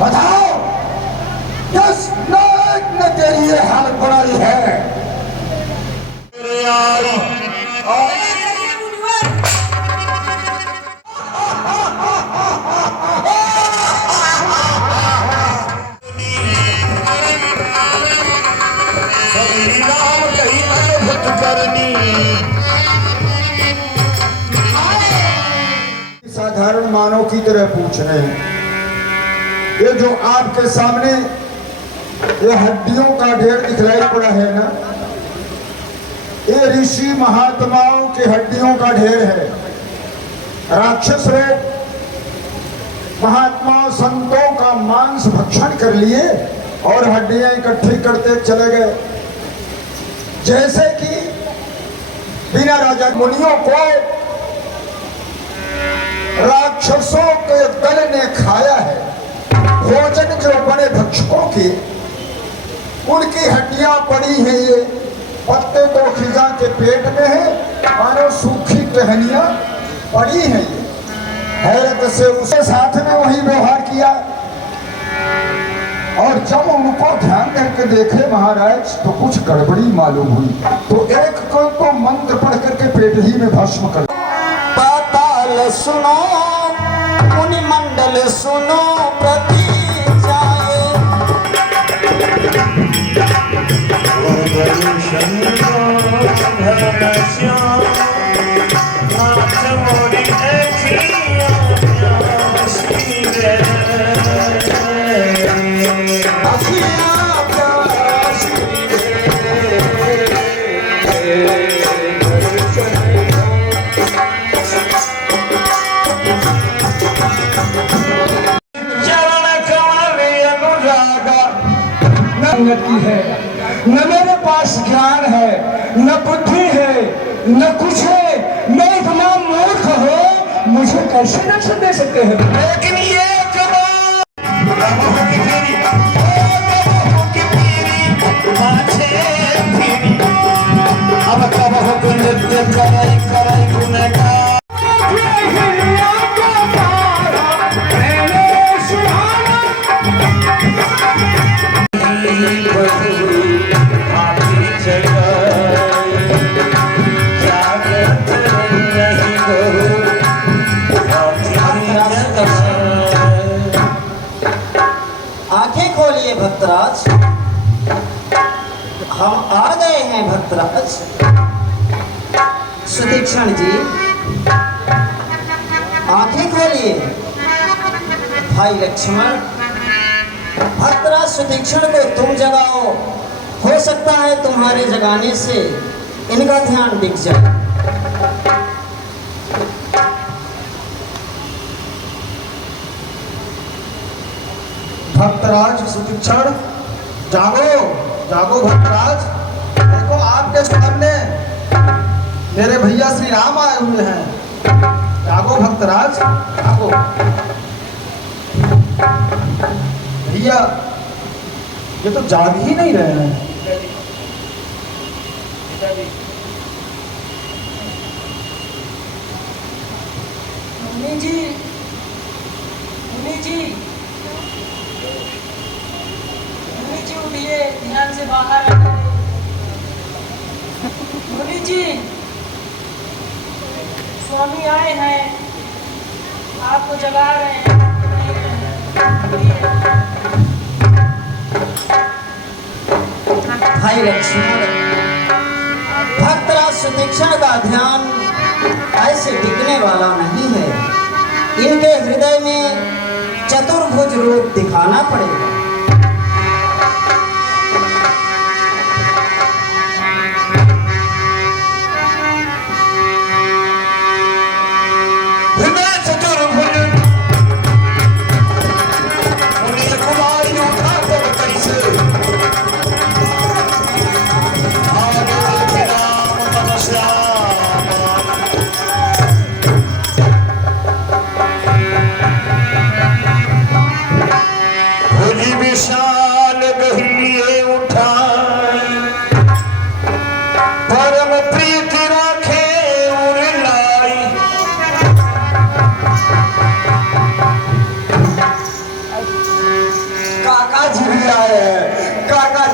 बताओ किस नायक ने तेरी ये हालत बनाई है? साधारण मानव की तरह पूछ रहे हैं। ये जो आपके सामने ये हड्डियों का ढेर दिखलाई पड़ा है ना, ये ऋषि महात्माओं के हड्डियों का ढेर है। राक्षस लोग महात्माओं संतों का मांस भक्षण कर लिए और हड्डियां इकट्ठी करते चले गए। जैसे कि बिना राजा मुनियों को राक्षसों के दल ने खाया है। भोजन जो बड़े भक्षकों की, उनकी हड्डियां पड़ी हैं। ये पत्ते तो खिजा के पेट में है, मानो सूखी टहनियां पड़ी हैं। ये हैरत से उसके साथ में वही व्यवहार किया। और जब उनको ध्यान करके देखे महाराज तो कुछ गड़बड़ी मालूम हुई, तो एक को मंत्र पढ़ करके पेट ही में भस्म कर। पाताल सुनो, मुनि मंडल सुनो, प्रति जाए की है। न मेरे पास ज्ञान है, न बुद्धि है, न कुछ है। मैं इतना मूर्ख हूँ, मुझे कैसे दर्शन दे सकते हैं? लेकिन ये अब कब हो नृत्य कराई कराई गुनगा भक्तराज, हम आ गए हैं भक्तराज। सुतीक्षण जी आंखें खोलिए। भाई लक्ष्मण, भक्तराज सुतीक्षण को तुम जगाओ। हो सकता है तुम्हारे जगाने से इनका ध्यान दिख जाए। भक्तराज सुतीक्षण, जागो जागो भक्तराज। देखो आपके सामने मेरे भैया श्री राम आए हुए हैं। जागो भक्तराज, जागो। भैया ये तो जाग ही नहीं रहे हैं। मुनि जी, मुनि जी, मुनि जी उठिए, ध्यान से बाहर आ। मुनि जी, स्वामी आए हैं, आपको जगा रहे हैं। भाई लक्ष्मण, भक्तराज सुतीक्षण का ध्यान ऐसे टिकने वाला नहीं है। इनके हृदय में चतुर्भुज रूप दिखाना पड़ेगा। भोली आए हैं काका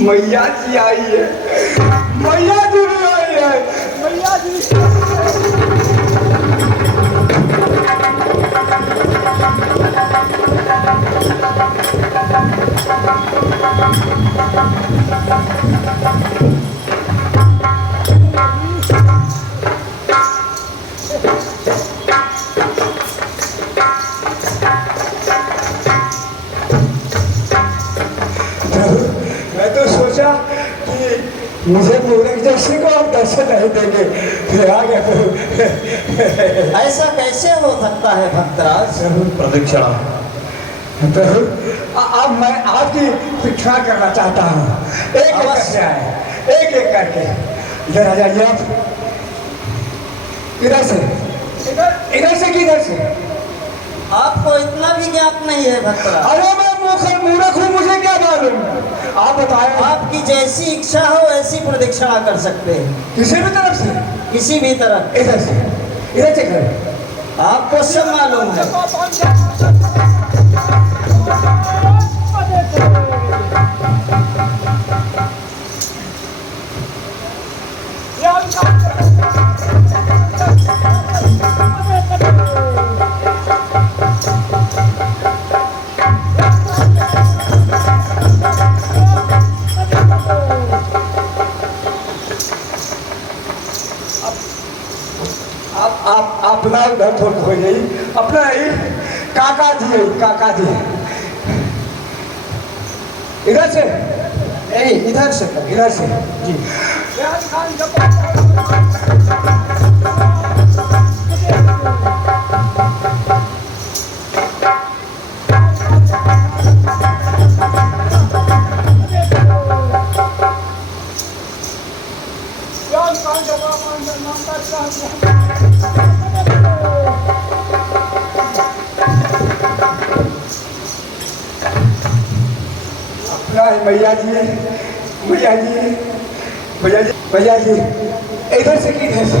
मैया जी आई है, मैया जी भी आई है, मैया जी। मैं तो सोचा कि मुझे पूरक जैसे को आप दर्शन नहीं देंगे, फिर आ गया तो ऐसा कैसे हो सकता है भक्तराज? प्रदक्षिणा तो अब मैं आपकी शिक्षा करना चाहता हूँ। एक एक करके आए, एक एक करके इधर आ जाइए आप। इधर से, इधर से कि इधर से? आपको इतना भी ज्ञात नहीं है भक्तराज? अरे मैं मूर्ख हूँ, मुझे क्या मालूम? आप बताएं। आपकी जैसी इच्छा हो ऐसी प्रदक्षिणा कर सकते हैं, किसी भी तरफ से? किसी भी तरफ। इधर से, इधर से करें। आपको सब मालूम है। आप अपना उधर थोड़ा हो जाइए, अपना ही काका जी है, काका जी इधर से, इधर से, इधर से जी। मैया जी, मैया जी, मैया जी, मैया जी, इधर से कि इधर से?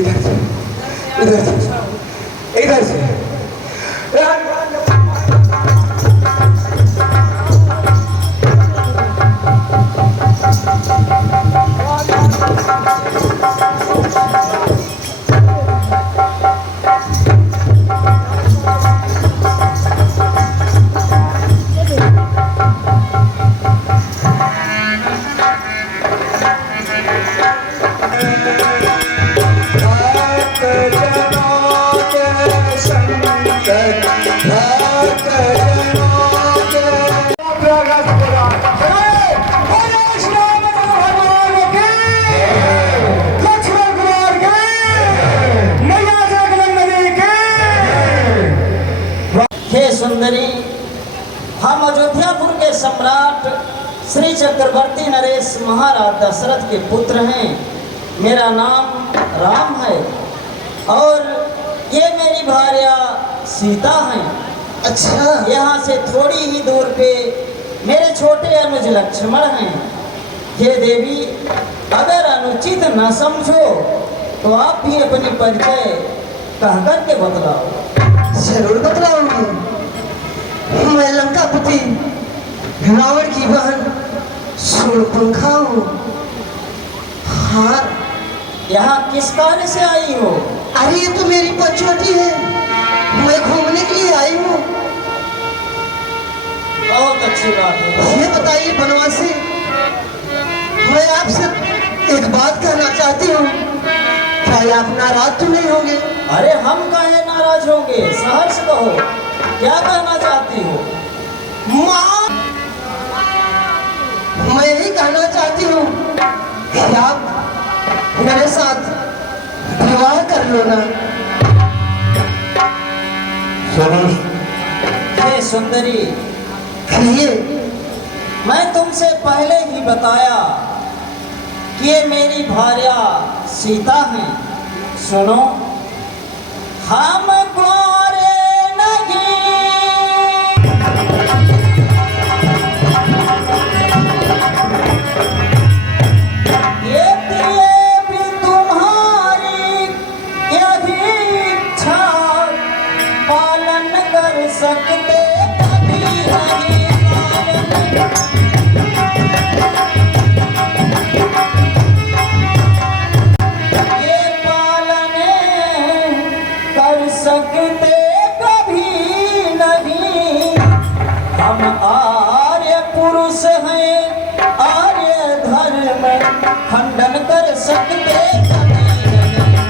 इधर से, इधर से, इधर से। सुंदरी, हम अयोध्यापुर के सम्राट श्री चक्रवर्ती नरेश महाराज दशरथ के पुत्र हैं। मेरा नाम राम है और ये मेरी भार्या सीता हैं। अच्छा, यहाँ से थोड़ी ही दूर पे मेरे छोटे अनुज लक्ष्मण हैं। हे देवी, अगर अनुचित न समझो तो आप भी अपनी परिचय कह कर के बतलाओ। जरूर बतलाऊंगी। मैं लंकापति रावण की बहन शूर्पणखा हूँ। हाँ, यहाँ किस कार्य से आई हो? अरे ये तो मेरी पंचवटी है, मैं घूमने के लिए आई हूँ। बहुत अच्छी बात है। ये बताइए बनवासी, मैं आपसे एक बात कहना चाहती हूँ, क्या आप नाराज तो नहीं होंगे? अरे हम काहे नाराज होंगे, सहर्ष कहो, क्या कहना चाहती हो? माँ, मैं यही कहना चाहती हूँ कि आप मेरे साथ विवाह कर लो ना। हे सुंदरी, कहिए। मैं तुमसे पहले ही बताया कि ये मेरी भार्या सीता हैं। सुनो, हम गोरे नहीं, ये भी तुम्हारी यही इच्छा, पालन कर सकते कभी नहीं ये पालने कर सकते कभी नहीं। हम आर्य पुरुष हैं, आर्य धर्म खंडन कर सकते कभी नहीं।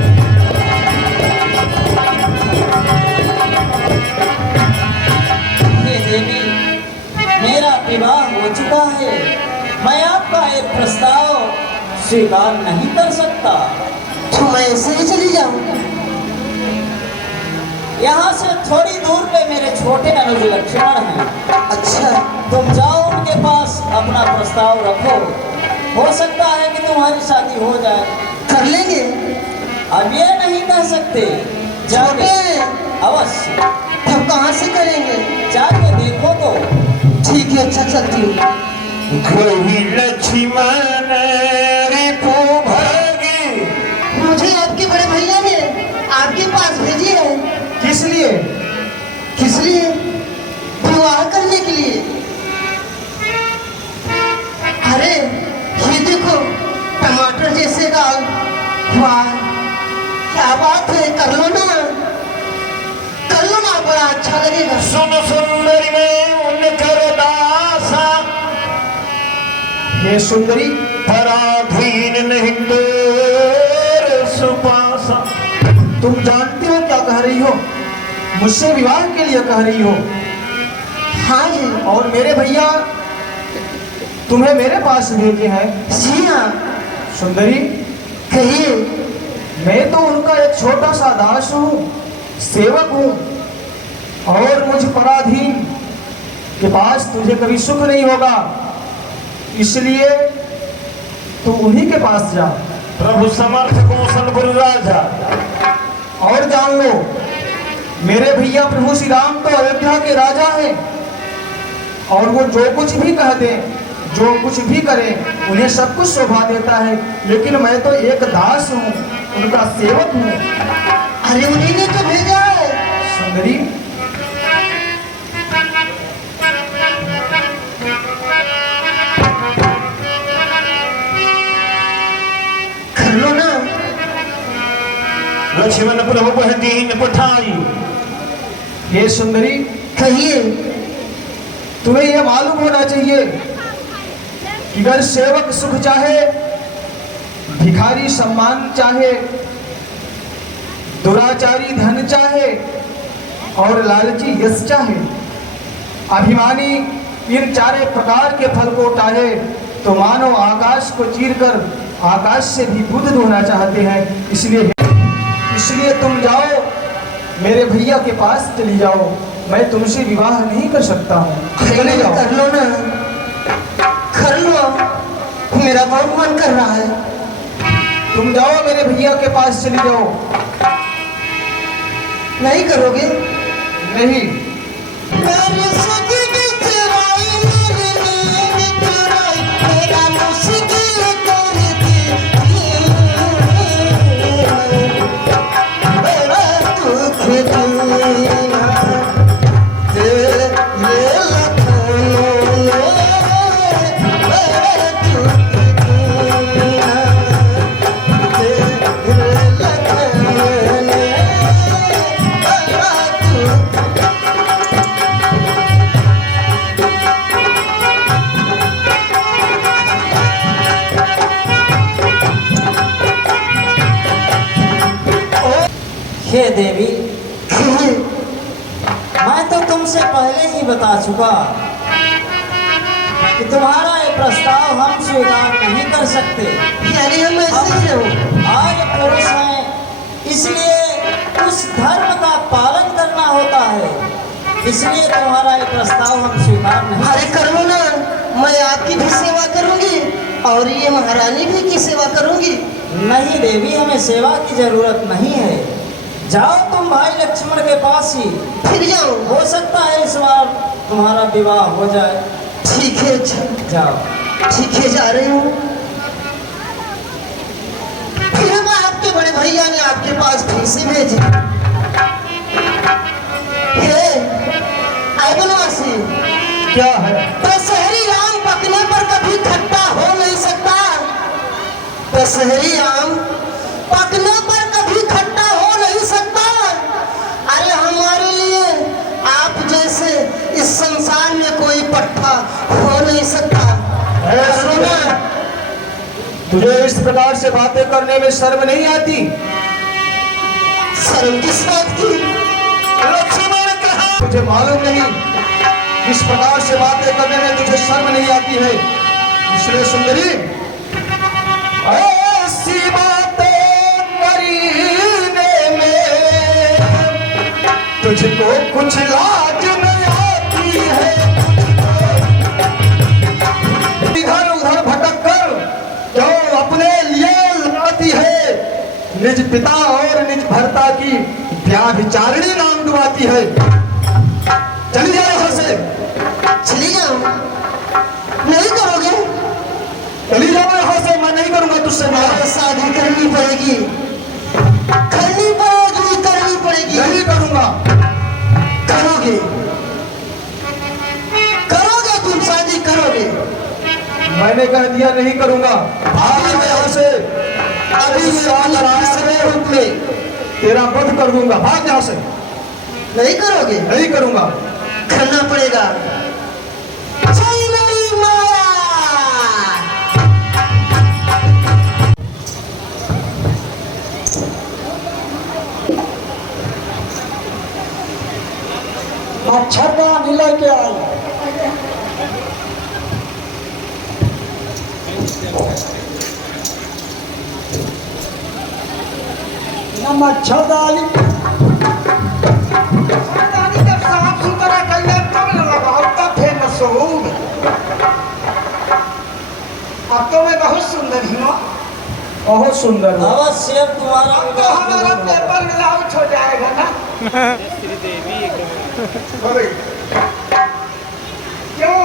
हे देवी, मेरा विवाह हो चुका है, मैं आपका एक प्रस्ताव स्वीकार नहीं कर सकता। तो मैं ऐसे ही चली जाऊं? यहाँ से थोड़ी दूर पे मेरे छोटे अनुज लक्ष्मण हैं। अच्छा, तुम जाओ उनके पास, अपना प्रस्ताव रखो, हो सकता है कि तुम्हारी शादी हो जाए। कर लेंगे। अब ये नहीं कह सकते, जाके छोटे अवश्य तब कहाँ से करेंगे? जाके देखो तो। ठीक है, अच्छा चलती हूँ। कोई लक्ष्मण रिपु भागी। मुझे आपके बड़े भैया ने आपके पास भेजी है। किस लिए? किस लिए? विवाह करने के लिए। अरे ये देखो, टमाटर जैसे गाल। वाह, क्या बात है, कर लो ना, कर लो ना, बड़ा अच्छा लगेगा। सुन सुंदरी में उनकर दासा, हे सुंदरी, पराधीन नहीं तेर सुपासा। तुम जानती हो क्या कह रही हो? मुझसे विवाह के लिए कह रही हो, हाँ जी, और मेरे भैया तुम्हें मेरे पास भेजे हैं। जी हाँ, सुंदरी, कहिए। मैं तो उनका एक छोटा सा दास हूँ, सेवक हूँ, और मुझ पराधीन के पास तुझे कभी सुख नहीं होगा, इसलिए तू उन्हीं के पास जा। प्रभु समर्थ कौशलपुर राजा। और जान लो, मेरे भैया प्रभु श्री राम तो अयोध्या के राजा हैं, और वो जो कुछ भी कह दें, जो कुछ भी करें, उन्हें सब कुछ शोभा देता है। लेकिन मैं तो एक दास हूँ, उनका सेवक हूँ। अरे उन्हीं ने तो भेजा है। सुंदरी, कर लो ना। लक्ष्मण प्रभु वह दीन पठाई। हे सुंदरी, कहिए। तुम्हें यह मालूम होना चाहिए कि अगर सेवक सुख चाहे, भिखारी सम्मान चाहे, दुराचारी धन चाहे, और लालची यश चाहे, अभिमानी इन चारे प्रकार के फल को चाहे, तो मानो आकाश को चीरकर आकाश से भी दूध धोना चाहते हैं। इसलिए तुम जाओ, मेरे भैया के पास चली जाओ। मैं तुमसे विवाह नहीं कर सकता हूँ, चले जाओ। कर लो ना, कर लो, मेरा बहुत मन कर रहा है। तुम जाओ, मेरे भैया के पास चली जाओ। नहीं करोगे? नहीं। हे देवी, मैं तो तुमसे पहले ही बता चुका कि तुम्हारा ये प्रस्ताव हम स्वीकार नहीं कर सकते। यानी हम ऐसे ही रहो। आज पुरुष हैं, इसलिए उस धर्म का पालन करना होता है, इसलिए तुम्हारा ये प्रस्ताव हम स्वीकार नहीं। अरे कर लो ना, मैं आपकी भी सेवा करूंगी और ये महारानी भी की सेवा करूंगी। नहीं देवी, हमें सेवा की जरूरत नहीं है। जाओ तुम भाई लक्ष्मण के पास ही, फिर जाऊं? हो सकता है इस बार तुम्हारा विवाह हो जाए। ठीक है जाओ। ठीक है, जा रही हूँ। फिर मैं आपके बड़े भैया ने आपके पास फिर से भेजे। आए बनवासी, क्या है? दशहरी आम पकने पर कभी खट्टा हो नहीं सकता। दशहरी आम पकने पर कभी खट्टा हो नहीं सकता। अरे हमारे लिए आप जैसे इस संसार में कोई पट्टा हो नहीं सकता। सुना, तुझे इस प्रकार से बातें करने में शर्म नहीं आती? शर्म किस बात की? लक्ष्मण कहा, तुझे मालूम नहीं किस प्रकार से बातें करने में तुझे शर्म नहीं आती है? इसलिए सुंदरी, ऐसी बातें करने में तुझको कुछ लाज नहीं आती है। इधर उधर भटक कर क्यों अपने लिए लगाती है? निज पिता और निज भर्ता की व्याभिचारिणी नाम डुबाती है। चली जाओ यहाँ से। चली जाऊं? नहीं करोगे? चली जाओ यहाँ से, मैं नहीं करूंगा तुझसे हमारे शादी करनी पड़ेगी, करनी पड़ेगी, करनी पड़ेगी। नहीं करूंगा। करोगे, करोगे, तुम शादी करोगे। मैंने कह दिया नहीं करूंगा। भाग मैं यहाँ से। अभी मैं रूप में तेरा वध कर दूंगा। भाग यहाँ से। नहीं करोगे? नहीं करूंगा। करना पड़ेगा। जय मेरी माया। मच्छरदानी लेके आई। न मच्छरदानी जब साफ सुथरा कइले तब न लगाओ, तब फिर न सोऊंगी। अब तो मैं बहुत सुंदर ही हूँ। बहुत सुंदर हो। अवश्य अब तुम्हारा अब तो हमारा पेपर मिलावट हो जाएगा ना। बोले, क्यों?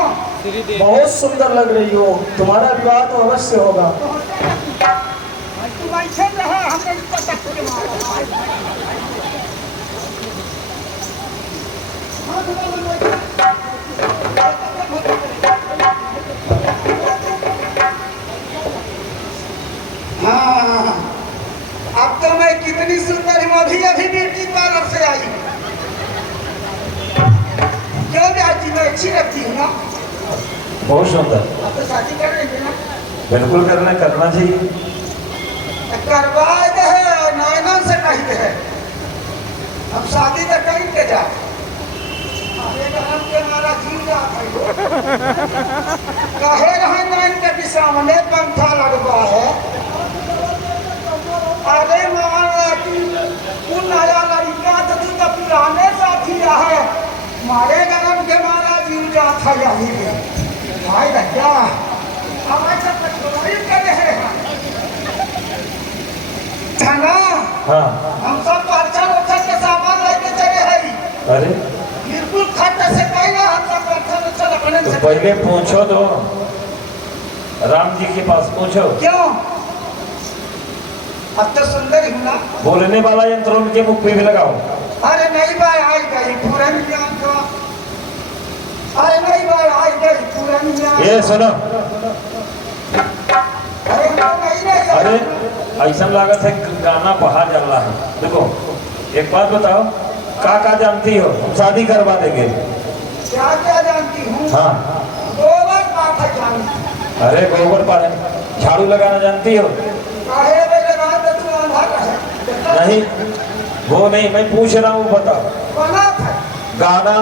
बहुत सुंदर लग रही हो। तुम्हारा विवाह तो अवश्य होगा। तुम ऐसे रहे, हमने इसको टक्कर मारा। हाँ, अब तो मैं कितनी सुंदर हूँ। अभी अभी ब्यूटी पार्लर से आई। क्यों ब्याजी, मैं अच्छी लगती हूँ ना? बहुत सुंदर। अब तो शादी कर रही है ना? बिल्कुल करना चाहिए। करवाए दे है और नयनन से कहते हैं। अब शादी तो कहीं के जा। अरे हम के मारा जीव जात है। कहे रहे नयन के सामने पंखा लगवा है। अरे मान ला कि तू नया लड़का तो तू तो पुराने साथी है। मारे गरम के मारा जीव जात है यही के। भाई भैया, अब ऐसा पटवारी करे हैं। ना, हाँ। हम सब अच्छा के सामान लेके चले हैं। अरे बिल्कुल खट से कहना, हम सब अच्छा अपने तो से। पहले पूछो तो, राम जी के पास पूछो। क्यों? अब तो सुंदर ही हूँ ना। बोलने वाला यंत्र उनके मुख पे भी लगाओ। अरे नहीं भाई, आई गई पूरन ज्ञान का। अरे नहीं भाई, आई गई पूरन ज्ञान। ये सुनो। अरे तो नहीं रही। अरे ऐसा लागत है गाना बाहर चल रहा है। देखो एक बात बताओ, का जानती हो? हम शादी करवा देंगे। क्या क्या जानती हूँ? हाँ। गोबर पाठ जानती। अरे गोबर पानी, झाड़ू लगाना जानती हो? काहे मेरे बात तू अंधा है? नहीं, वो नहीं, मैं पूछ रहा हूँ, बताओ। बना था। गाना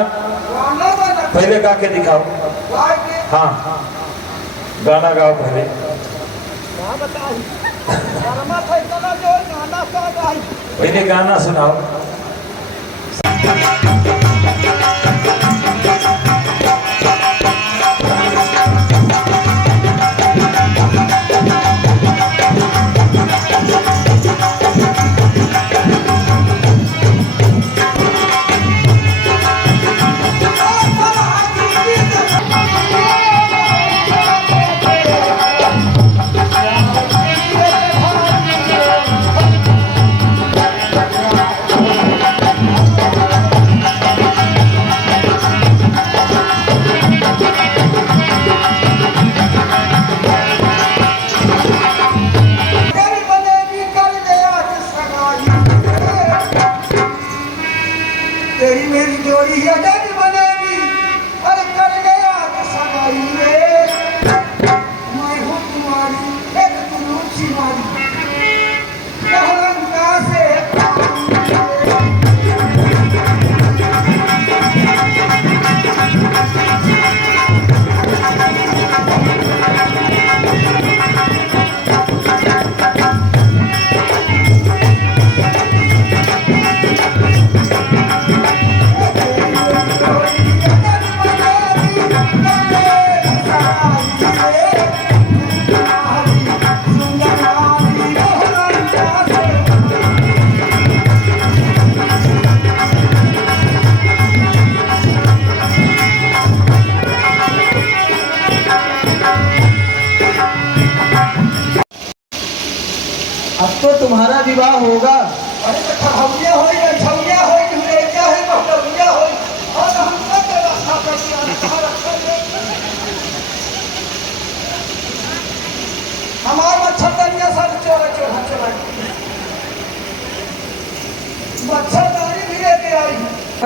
गाना बना। पहले गा के दिखाओ। गाय के। हाँ, गाना गाओ पहले। क्या बताई? शर्मा था इतना जोर गाना का गाई। पहले गाना सुनाओ। कोई अजब बनेगी और कर गया सगाई रे। मैं हूँ तुम्हारी एक दूसरी मारी लंका से अब तो तुम्हारा विवाह होगा। अरे तो ठहरिया होई ना छौरिया होई हुएरिया होई बहरिया होई और हम सब व्यवस्था करके हमार मच्छरदानियां सब चोरा मच्छरदानी भी लेके आई।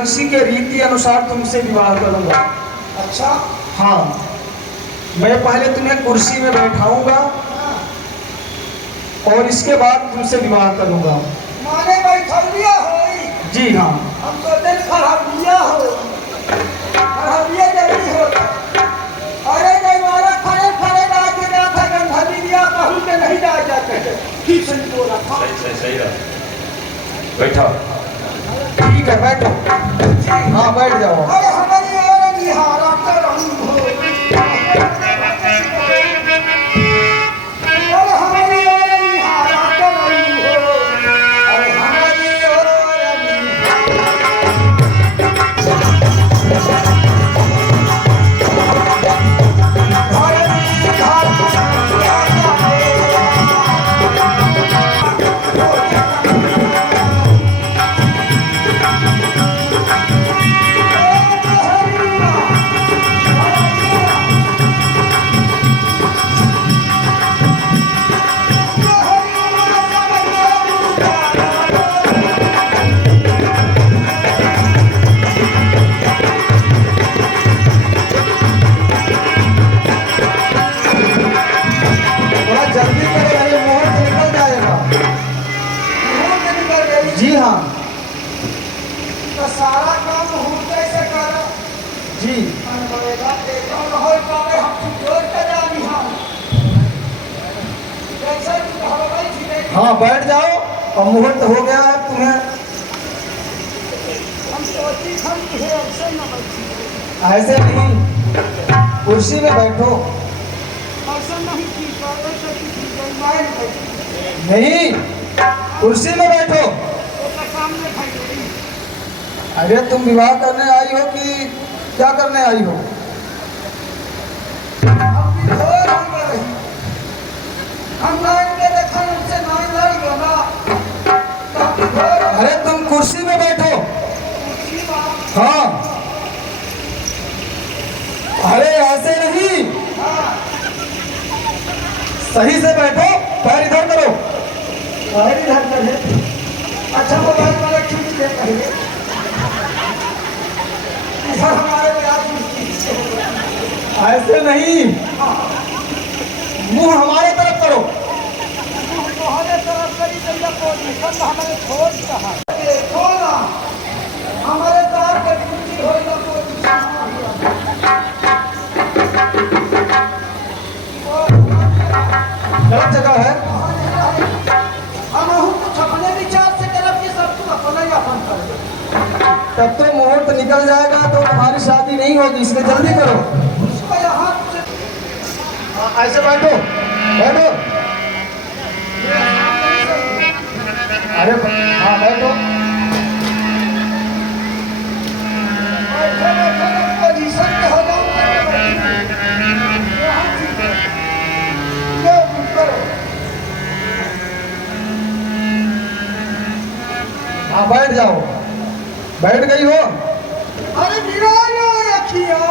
उसी के रीति अनुसार तुमसे विवाह करूंगा। अच्छा हाँ, मैं पहले तुम्हें कुर्सी में बैठाऊंगा और इसके बाद तुमसे विवाह करूंगा। माने भाई ठहरिया होई। जी हाँ। हम तो दिल खराबिया हो खराबिया जल्दी हो। अरे नहीं मारा खड़े खड़े डाके ना था गंधलिया कहूँ के नहीं डाल जाते हैं। किसी को रखा सही रहा। बैठो। ठीक है, बैठो। हाँ, बैठ जाओ। अरे हमारी और निहारा कर रही हो। अरे हमारी और निहारा कर रही हो। अरे हमारी और थोड़ा जल्दी करो, ये मुहूर्त निकल जाएगा। निकल गई। जी हाँ। तो सारा काम हो कैसे करा जी। बड़ेगा देखो रहो पावे हम जोर के जानी हम कैसे तू भरवाई थी। हाँ, बैठ जाओ। अब मुहूर्त हो गया है तुम्हें। हम सोची हम तुझे अवसर न बची ऐसे नहीं, कुर्सी में बैठो। अवसर नहीं की पावे तो की माय नहीं नहीं, कुर्सी में बैठो। तो काम में खाई गई। अरे तुम विवाह करने आई हो कि क्या करने आई हो? अब भी हो रही रही हम लाइन के देखा उनसे नाई लड़ गया। तब भी हो रही अरे तुम कुर्सी में बैठो। उसी बात। हाँ। अरे ऐसे नहीं, सही से बैठो। पैर इधर करो। पैर इधर करे। अच्छा मोबाइल वाले खींच दे पहले। इधर हमारे प्यार ऐसे नहीं, मुंह हमारे तरफ करो। हमारे तरफ करी चंदा पोजीशन हमारे छोड़ कहा देखो ना हमारे तार के कुर्सी होएगा गलत जगह है। हम कुछ अपने विचार से करब कि सब तुम अपना ही अपन कर। तब तो मुहूर्त निकल जाएगा तो तुम्हारी शादी नहीं होगी, इसलिए जल्दी करो। उसको यहाँ से ऐसे बैठो, बैठो। अरे हाँ, बैठो। बैठे बैठे पोजीशन पे हो जाओ। यहाँ ठीक है। ये करो। हाँ, बैठ जाओ। बैठ गई हो? अरे विरानो रखिया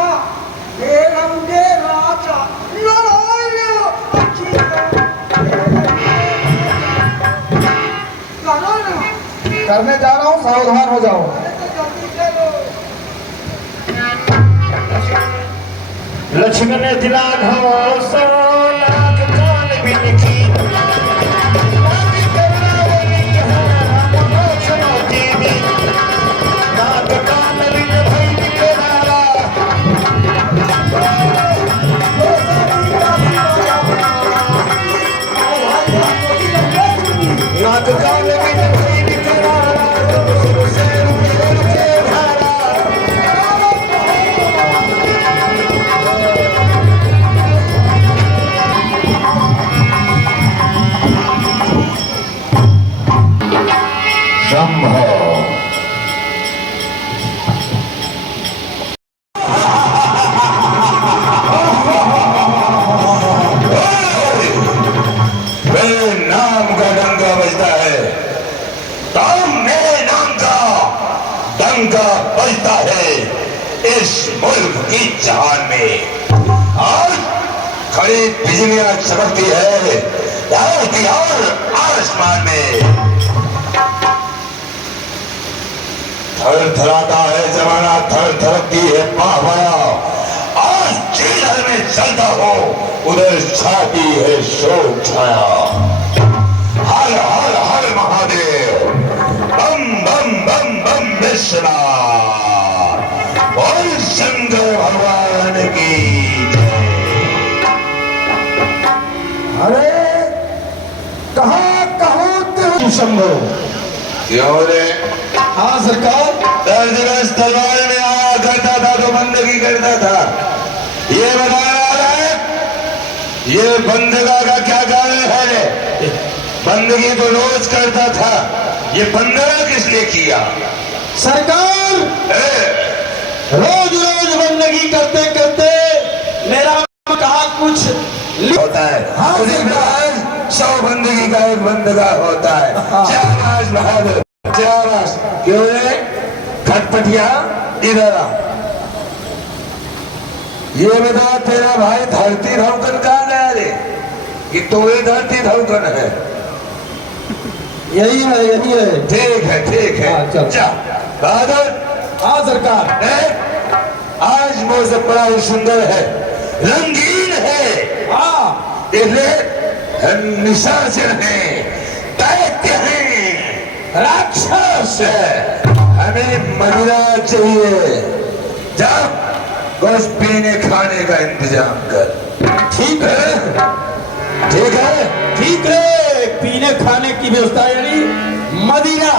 हे रंगे राजा लड़ाइयो रखिया करो ना। करने जा रहा हूँ, सावधान हो जाओ। अरे तो जल्दी करो। लक्ष्मण दिला घो सो लाख काल बिन की नाथ करावली है मोक्ष मोती भी नाथ काल बिन भई करारा नाथ काल बिन भई करारा तुम से उम्र के धारा शंभो मेरे नाम का डंका बजता है तब मेरे नाम का डंका बजता है इस मुल्क की जहान में आज खड़ी बिजलियां चमकती है धरती और आसमान में थर थराता है जमाना थर थरकती है पाया आज जिधर में चलता हो उधर छाती है शोक छाया हर हर हर महादेव बम बम बम बम विश्वनाथ और शंकर भगवान की जय। अरे कहाँ शंभो क्यों रे हाँ सरकार। 10 दिवस तलवार में आया करता था तो बंदगी करता था ये बताया है ये बंदगा का क्या कारण है बंदगी तो रोज करता था ये बंदगा किसने किया सरकार रोज रोज बंदगी करते करते मेरा कहा कुछ होता है हाँ, उसी प्रकार 100 बंदगी का एक बंदगा होता है शाबाश बहादुर शाबाश क्यों रे खटपटिया इधर आ ये बता तेरा भाई धरती धड़कन कहाँ गया रे कि तो ये धरती धड़कन है यही है ठीक है हाँ, चल। जा बहादुर हाँ सरकार। आज मौसम बड़ा ही सुंदर है रंगीन है हाँ इसलिए निशाचर है दैत्य है राक्षस है हमें मदिरा चाहिए जा बस पीने खाने का इंतजाम कर ठीक है ठीक है पीने खाने की व्यवस्था यानी मदिरा।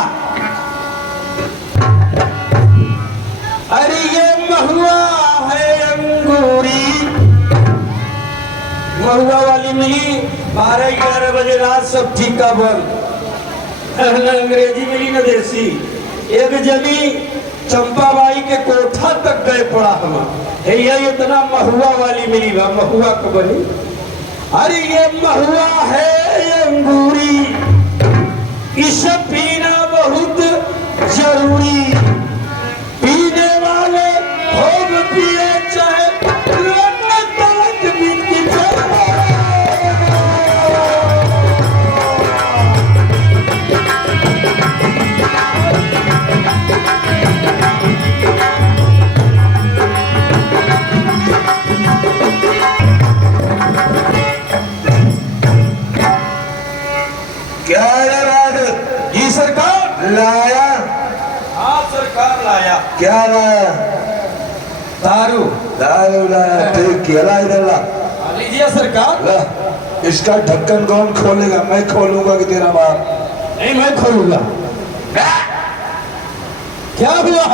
अरे ये महुआ है अंगूरी महुआ वाली मिली 12-11 बजे रात सब ठीक का बोल न अंग्रेजी मिली न देसी एक जनी चंपाबाई के कोठा तक गए पड़ा हम ये इतना महुआ वाली मिली बा महुआ को बनी। अरे ये महुआ है अंगूरी इसे पीना बहुत जरूरी पीने वाले खूब पिए चाहे लड़ने तलक बीती क्या है बहादुर जी सरकार। लाया हाँ सरकार लाया। क्या लाया दारू दारू लाया ठीक किया ला इधर ला लीजिए सरकार। ला इसका ढक्कन कौन खोलेगा मैं खोलूंगा कि तेरा बाप नहीं मैं खोलूंगा। क्या हुआ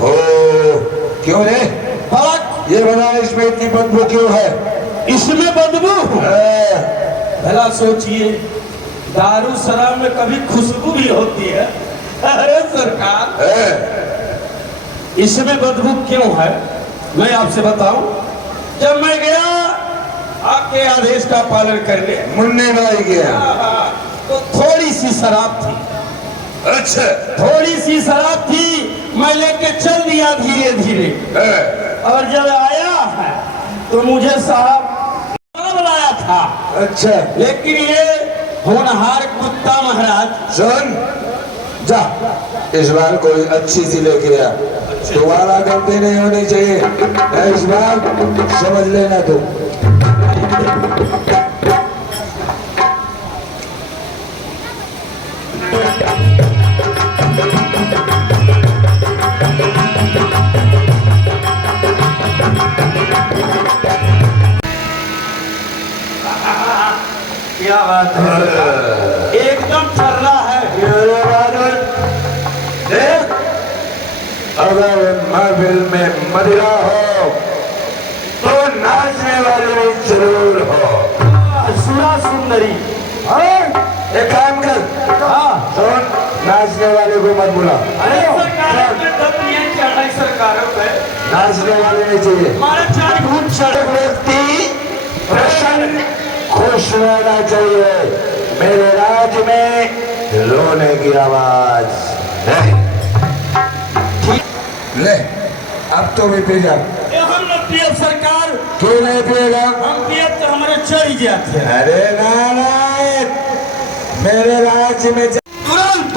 हो क्यों रे पलक ये बना इसमें इतनी बदबू क्यों है इसमें बदबू ए, भला सोचिए दारू शराब में कभी खुशबू भी होती है। अरे सरकार ए, इसमें बदबू क्यों है मैं आपसे बताऊं जब मैं गया आपके आदेश का पालन करने मुन्ने भाई गया तो थोड़ी सी शराब थी अच्छा थोड़ी सी शराब थी मैं लेके चल दिया धीरे धीरे और जब आया है तो मुझे साहब बुलाया था अच्छा लेकिन ये होनहार कुत्ता महाराज सुन जा इस बार कोई अच्छी सी लेके आ दोबारा गलती नहीं होनी चाहिए। इस बार समझ लेना तुम। क्या बात है, एकदम ठर्रा है। देख, अगर महफिल में मदिरा हो तो नाचने वाले भी जरूर हो। सुना सुंदरी, एक काम कर, सुन, नाचने वाले को मत बुला। अरे सरकारों पे दम नहीं है, चढ़ाई सरकारों पे। नाचने वाले नहीं चाहिए। हमारे चार घूट चढ़ व्यक्ति प्रसन्न खुश रहना चाहिए। मेरे राज्य में रोने की आवाज नहीं। ले, अब तो भी पी जा। हम न पियब सरकार, क्यों नहीं पिएगा? हम पियब तो हमारे चढ़ जाते हैं। अरे नारायण, मेरे राज्य में तुरंत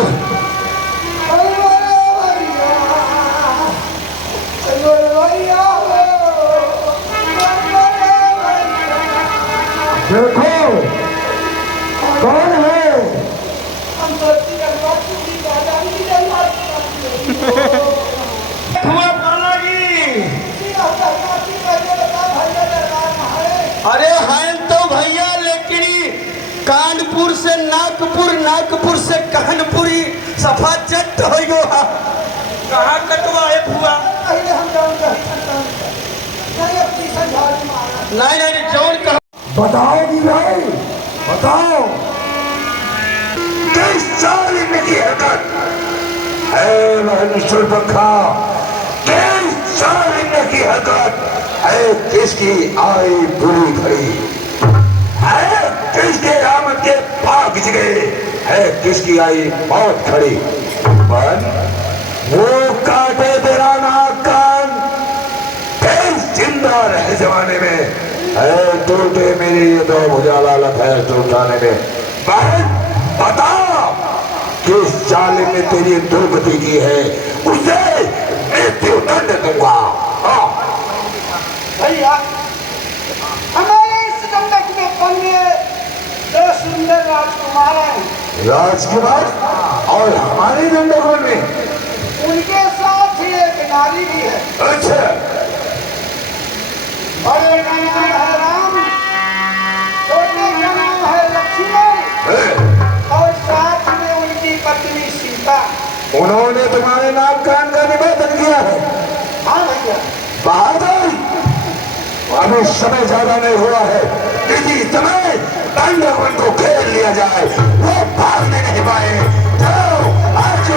देखो कौन है? अरे हैं तो भैया, लेकिन कानपुर से नागपुर, नागपुर से कानपुरी सफा जट हो गो। कहाँ कटवाए फुआ? नहीं नहीं जौन कहा बताओगी भाई, बताओ किस जालिम की हरकत है? बहन सुरपखा, किस जालिम की हरकत है? किसकी आई बुरी घड़ी है? किसके आमद के भाग गए है? किसकी आई मौत खड़ी? बहन वो काटे तेरा नाक कान, फिर जिंदा रहे जमाने में है टूटे मेरी ये दो भुजा लालत है टूटाने में। बहन बता, किस जालिम ने तेरी दुर्गति की है? उसे मृत्यु दंड दूंगा। भैया, हमारे इस दंडक में बंधे दो सुंदर राजकुमार हैं। राजकुमार और हमारी दंडकों में उनके साथ ही एक नारी भी है। अच्छा, बड़े का नाम है राम, छोटे का नाम है लक्ष्मण और साथ में उनकी पत्नी सीता। उन्होंने तुम्हारे नाम कान का निवेदन किया है। हाँ भैया, बहादुर, अभी समय ज्यादा नहीं हुआ है। इसी समय दंडवन को घेर लिया जाए, वो भागने नहीं पाए। जाओ, आज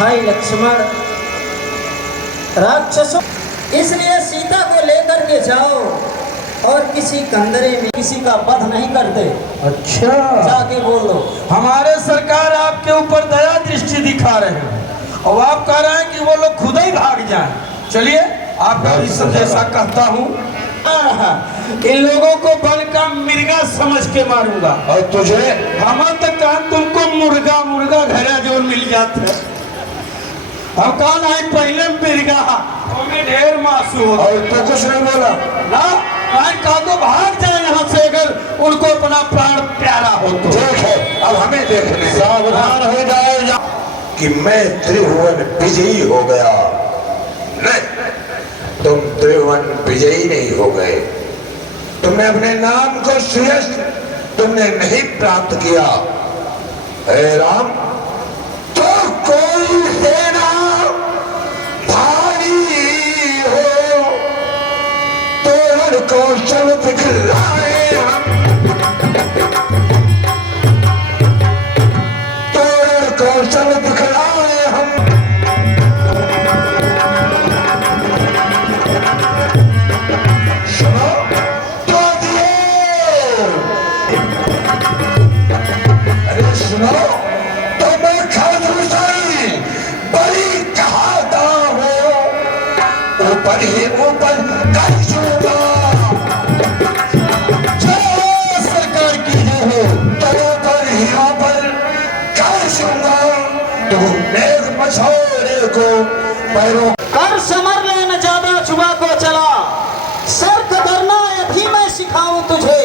भाई लक्ष्मण, राक्षसों, इसलिए सीता को लेकर के जाओ और किसी कंदरे में किसी का वध नहीं करते। अच्छा, जाके बोल दो। हमारे सरकार आपके ऊपर दया दृष्टि दिखा रहे हैं और आप कह रहे हैं कि वो लोग खुद ही भाग जाएं। चलिए, आपका भी संदेशा कहता हूँ। इन लोगों को बल का मिर्गा समझ के मारूंगा। और तुझे? हम तो कहा तुमको मुर्गा मुर्गा घरा जो मिल जाता है। हम कहा नहीं, पहले मिर्गा हमें ढेर मासू होता। और तो कुछ नहीं बोला ना, कहा तो भाग जाए यहाँ से अगर उनको अपना प्राण प्यारा हो तो। ठीक है, अब हमें देखने सावधान हो जाए कि मैं त्रिभुवन विजयी हो गया। नहीं, तुम त्रिभुवन विजयी नहीं हो गए। तुमने अपने नाम को श्रेष्ठ तुमने नहीं प्राप्त किया। हे राम, तो कोई सेना भारी हो तो कौशल दिखलाए हम, तो कौशल दिखलाए हम। सुनो तो दिए, अरे सुनो तो मेघ मछोरे को पैरों कर समर ले न ज्यादा चुबा को चला, सर कदरना अभी मैं सिखाऊं तुझे,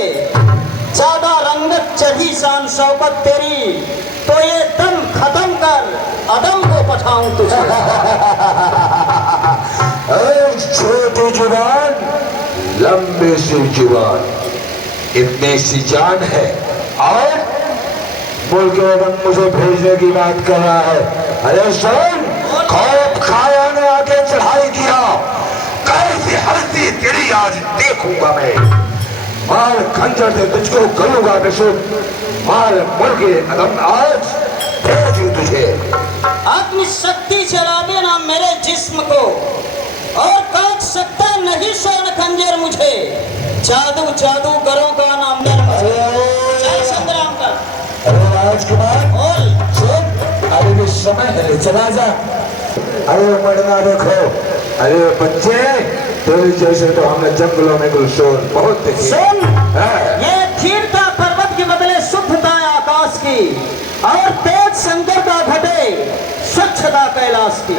ज्यादा रंगत चढ़ी शान शौकत तेरी, तो ये दम खत्म कर अदम को पठाऊं तुझे। छोटी जुबान लंबी सी जुबान, इतनी सी जान है और मुल्क एवं मुझे भेजने की बात कर रहा है। अरे सुन, खौफ खाया ने आके चढ़ाई किया, कैसी हस्ती तेरी आज देखूंगा मैं। मार खंजर से तुझको करूंगा बेशुभ, मार मुर्गे अदम आज भेजूं तुझे। आत्म शक्ति चला देना मेरे जिस्म को, और काट सकता नहीं स्वर्ण खंजर मुझे, जादू जादूगरों का नाम चल संग्राम का। अरे राजकुमार बोल। सुन, अरे भी समय है, चला जा। अरे मरना देखो, अरे बच्चे तेरे जैसे तो हमने जंगलों में गुलशोर बहुत देखे। सुन, हाँ। ये थीरता पर्वत के बदले शुद्धता आकाश की, और तेज संकरता घटे स्वच्छता कैलाश की।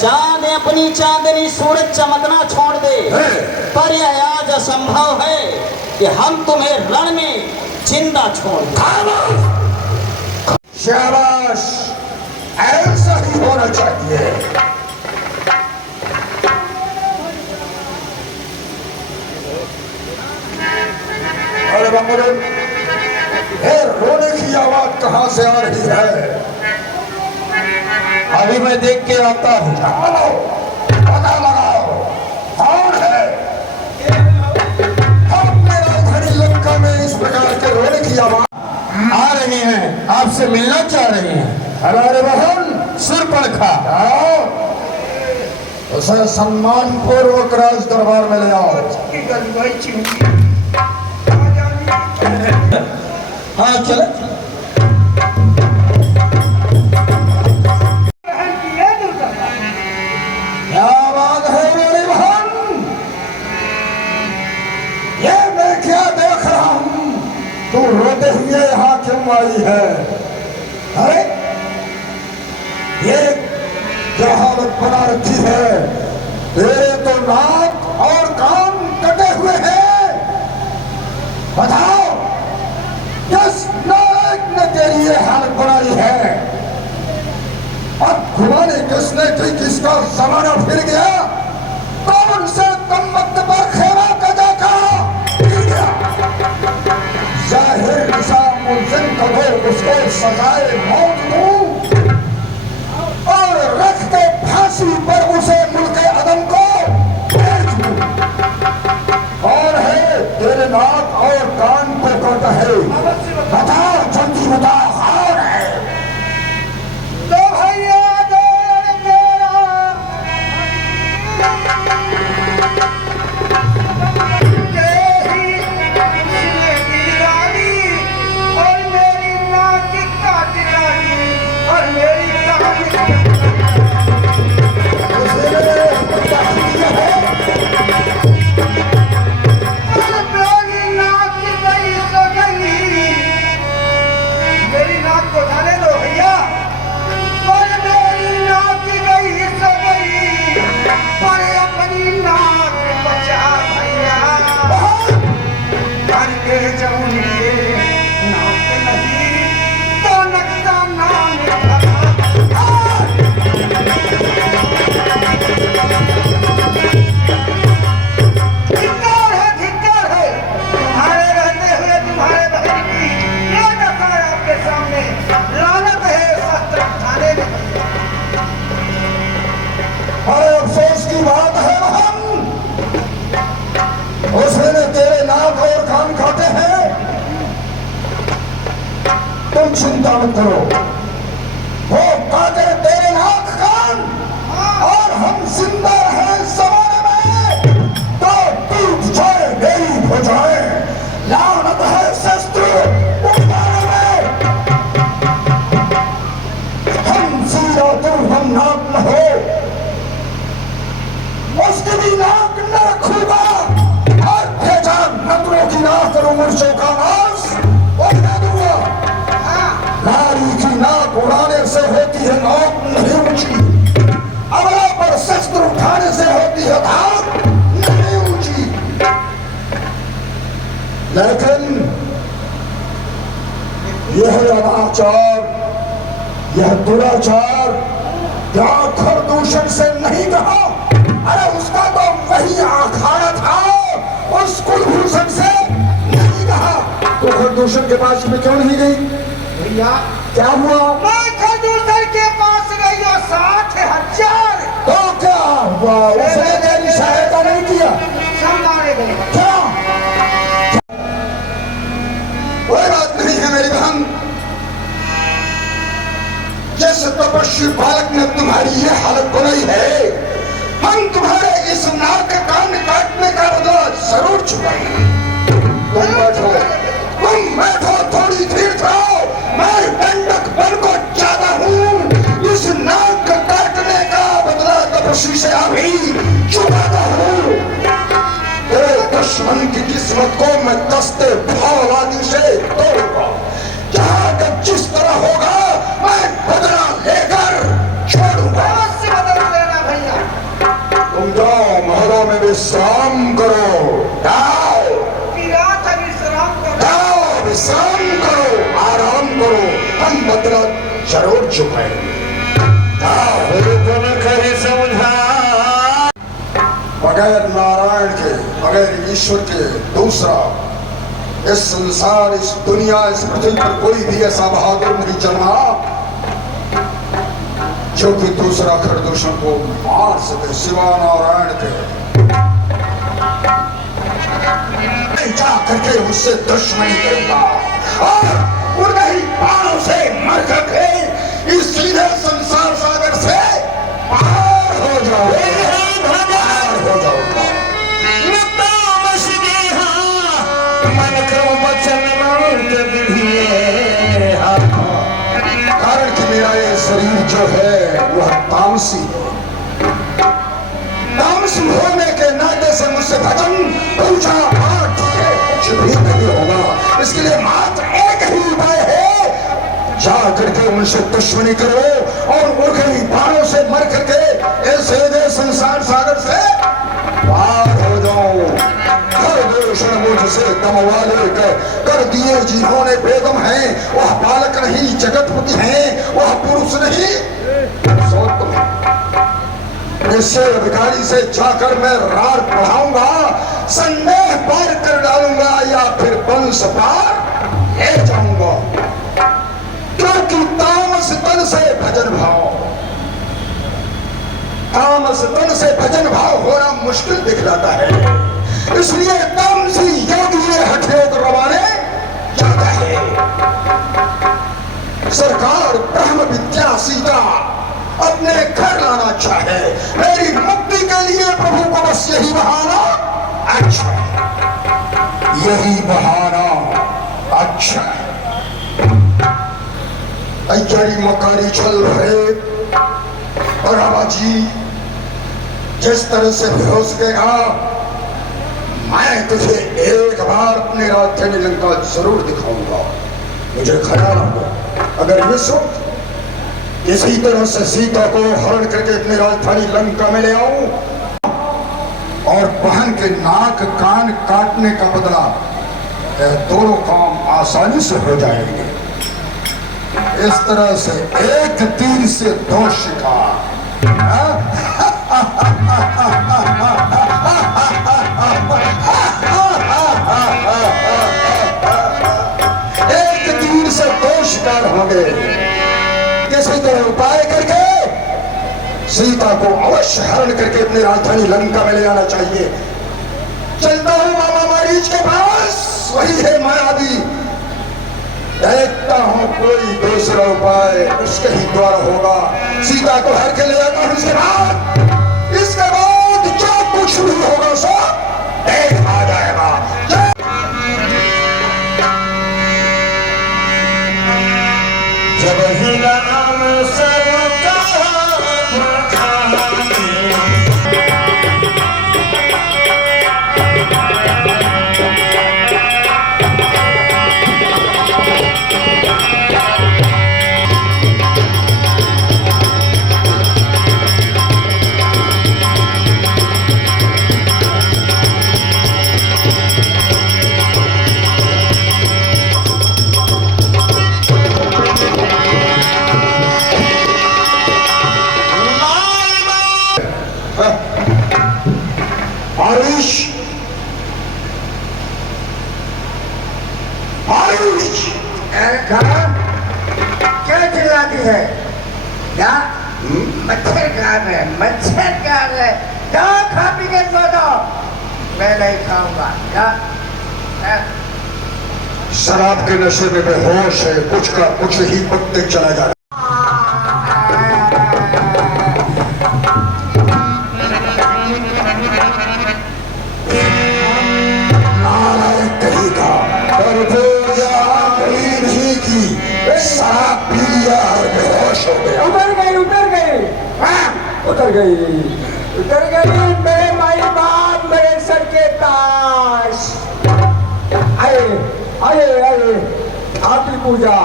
चांद अपनी चांदनी सूरज चमकना छोड़ दे, पर यह आज असंभव है कि हम तुम्हें रण में जिंदा छोड़ दें। शाबाश, ऐसा ही होना चाहिए। अरे बंगलो, ये रोने की आवाज कहां से आ रही है? अभी मैं देख के आता हूँ। चलो, पता लगाओ कौन है। हमने राजधानी लंका में इस प्रकार के रोने की आवाज आ रही हैं, आपसे मिलना चाह रही हैं। अरे बहन, शूर्पणखा, आओ, उसे सम्मान पूर्वक राज दरबार में ले आओ। हाँ चले। क्या बात है मेरी बहन? ये मैं क्या देख रहा हूं? तू रोते हुए यहाँ क्यों आई है? अरे ये क्या हालत बना रखी है? तेरे तो नाक और कान कटे हुए हैं। बताओ, किस नायक ने तेरी ये हालत बनाई है? और घुमाने किसने की? किसका जमाना फिर गया? कौन से कम वक्त पर खेमा कदा का गिर गया? जाहिर निशान मुल्जिम को दो, उसको सजाए मौत दूं, और रख के फांसी पर उसे मुल्के अदम को भेज दूं। कौन है तेरे नाक और कान को काटा है? बता, जल्दी बता, कौन है? तो भैया चिंता मत करो, वो काटे तेरे नाक कान, और हम जिंदा हैं जमाने में तो टूट जाए मेरी भुजाएं। लानत है शस्त्र उठाने में, हम जीरो तुम हम नाक न हो, उसकी भी नाक न रखूंगा, और भेजा नकलों की नाक करूं मुर्चों का नाश और न दूंगा। नारी की नाक उड़ाने से होती है नाक लेकिन यह अनाचार, यह दुराचार व्याघ्र दूषण से नहीं कहा। अरे उसका तो वही अखाड़ा था, उस कुलभूषण से नहीं कहा। तो खरदूषण के पास में क्यों नहीं गई? भैया क्या हुआ? मैं खरदूषण के पास गई और 60,000 तो क्या हुआ? उसने तेरी सहायता नहीं किया? मारे गए। क्या? कोई बात नहीं है मेरी बहन। जिस तपस्वी बालक ने तुम्हारी ये हालत बनाई है, हम तुम्हारे इस नाक का कान काटने का बदला जरूर चुकाएंगे। तुम बैठो, थोड़ी धीर करो। मैं दंडक बन को चाहता हूँ। इस नाक का काटने का बदला तपस्वी से अभी चुकाता हूँ। तेरे दुश्मन की किस्मत को मैं दस्ते फौलादी से तोड़ूंगा। जहाँ तक जिस तरह होगा मैं बदला लेकर छोड़ूंगा। बदल लेना भैया। तुम जाओ, महलों में विश्राम करो। जाओ विश्राम करो, आराम करो। हम बदला जरूर चुकाएंगे। बगैर नारायण के, बगैर ईश्वर के दूसरा इस संसार, इस दुनिया, इस पृथ्वी पर कोई भी ऐसा बहादुर नहीं जन्मा जो कि दूसरा खरदूषण को मार सके सिवा नारायण के। जा करके उससे दुश्मनी करूंगा और उनके ही बाणों से मर करके इस सीधे संसार सागर से पार हो जाऊंगा। कारण कि मेरा ये शरीर जो है वह तामसी है। तामसी होने के नाते से मुझसे भजन पूजा पाठ कुछ भी नहीं होगा। इसके लिए मात्र एक ही उपाय है, जा करके उनसे दुश्मनी करो और उनके ही बाणों से मर करके ऐसे संसार सागर से पार हो जाओ। खरदूषण मुझसे दम वाले कर दिए जिन्होंने बेदम है, वह बालक नहीं जगतपति है, वह पुरुष नहीं इससे अधिकारी से जाकर मैं रार पढ़ाऊंगा, संदेह पार कर डालूंगा या फिर वंश पार ले जाऊंगा। क्योंकि तामस तन से भजन भाव, तामस तन से भजन भाव होना मुश्किल दिखलाता है। इसलिए तामसी योगी ने हठयोग रवाने जाता है। सरकार ब्रह्म विद्या सीता अपने घर लाना चाहे, मेरी मुक्ति के लिए प्रभु को बस यही बहाना अच्छा है, यही बहाना अच्छा है। तैयारी मकारी चल रहे और आबाजी जिस तरह से भी हो सकेगा मैं तुझे एक बार अपने राजधानी लंका जरूर दिखाऊंगा। मुझे ख्याल होगा अगर इस वक्त इसी तरह से सीता को हरण करके अपनी राजधानी लंका में ले आऊं और बहन के नाक कान काटने का बदला, यह दोनों काम आसानी से हो जाएंगे। इस तरह से एक तीर से दो शिकार। एक तीर से दो शिकार होंगे। किसी तरह उपाय करके सीता को अवश्य हरण करके अपनी राजधानी लंका में ले आना चाहिए। चलता हूं मामा मारीच के पास, वही है मायावी। देखता हूं कोई दूसरा उपाय उसके ही द्वारा होगा। सीता को हर के ले आता हूं। इसके बाद जो कुछ भी होगा सब देख आ जाएगा। जब ही नाम सबका मारीच। क्या चिल्लाती है? क्या मच्छर खा रहे, मच्छर खा रहे? क्या खा पी के सो जाओ, मैं नहीं खाऊंगा। क्या शराब के नशे में बेहोश है, कुछ का कुछ ही पत्ते चला जा रहा है। शराब पी लिया और बेहोश हो गया। उतर गई उतर गई मेरे माई बाप, मेरे सर के ताश। आए आए आए आपकी पूजा।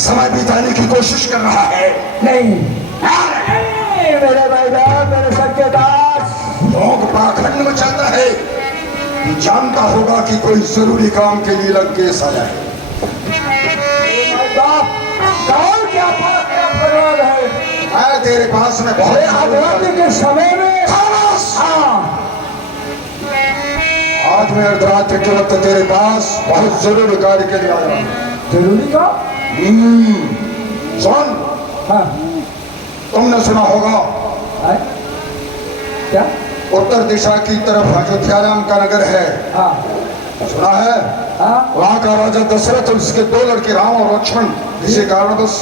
समय बिताने की कोशिश कर रहा है। नहीं मेरे भाई साहब, मेरे सर के दास। लोग पाखंड में चलता है, जानता होगा कि कोई जरूरी काम के लिए लंकेश आया है। क्या परवाह है? तेरे पास में बहुत आजादी के समय में। हाँ, आज मैं अर्धरात्रि के वक्त तेरे पास बहुत जरूरी कार्य के लिए आया हूँ। जरूरी का? सुन, हाँ तुमने सुना होगा है? क्या? उत्तर दिशा की तरफ अयोध्या नाम का नगर है। हाँ सुना है? हाँ वहाँ का राजा दशरथ और उसके 2 लड़के राम और लक्ष्मण किसी कारणवश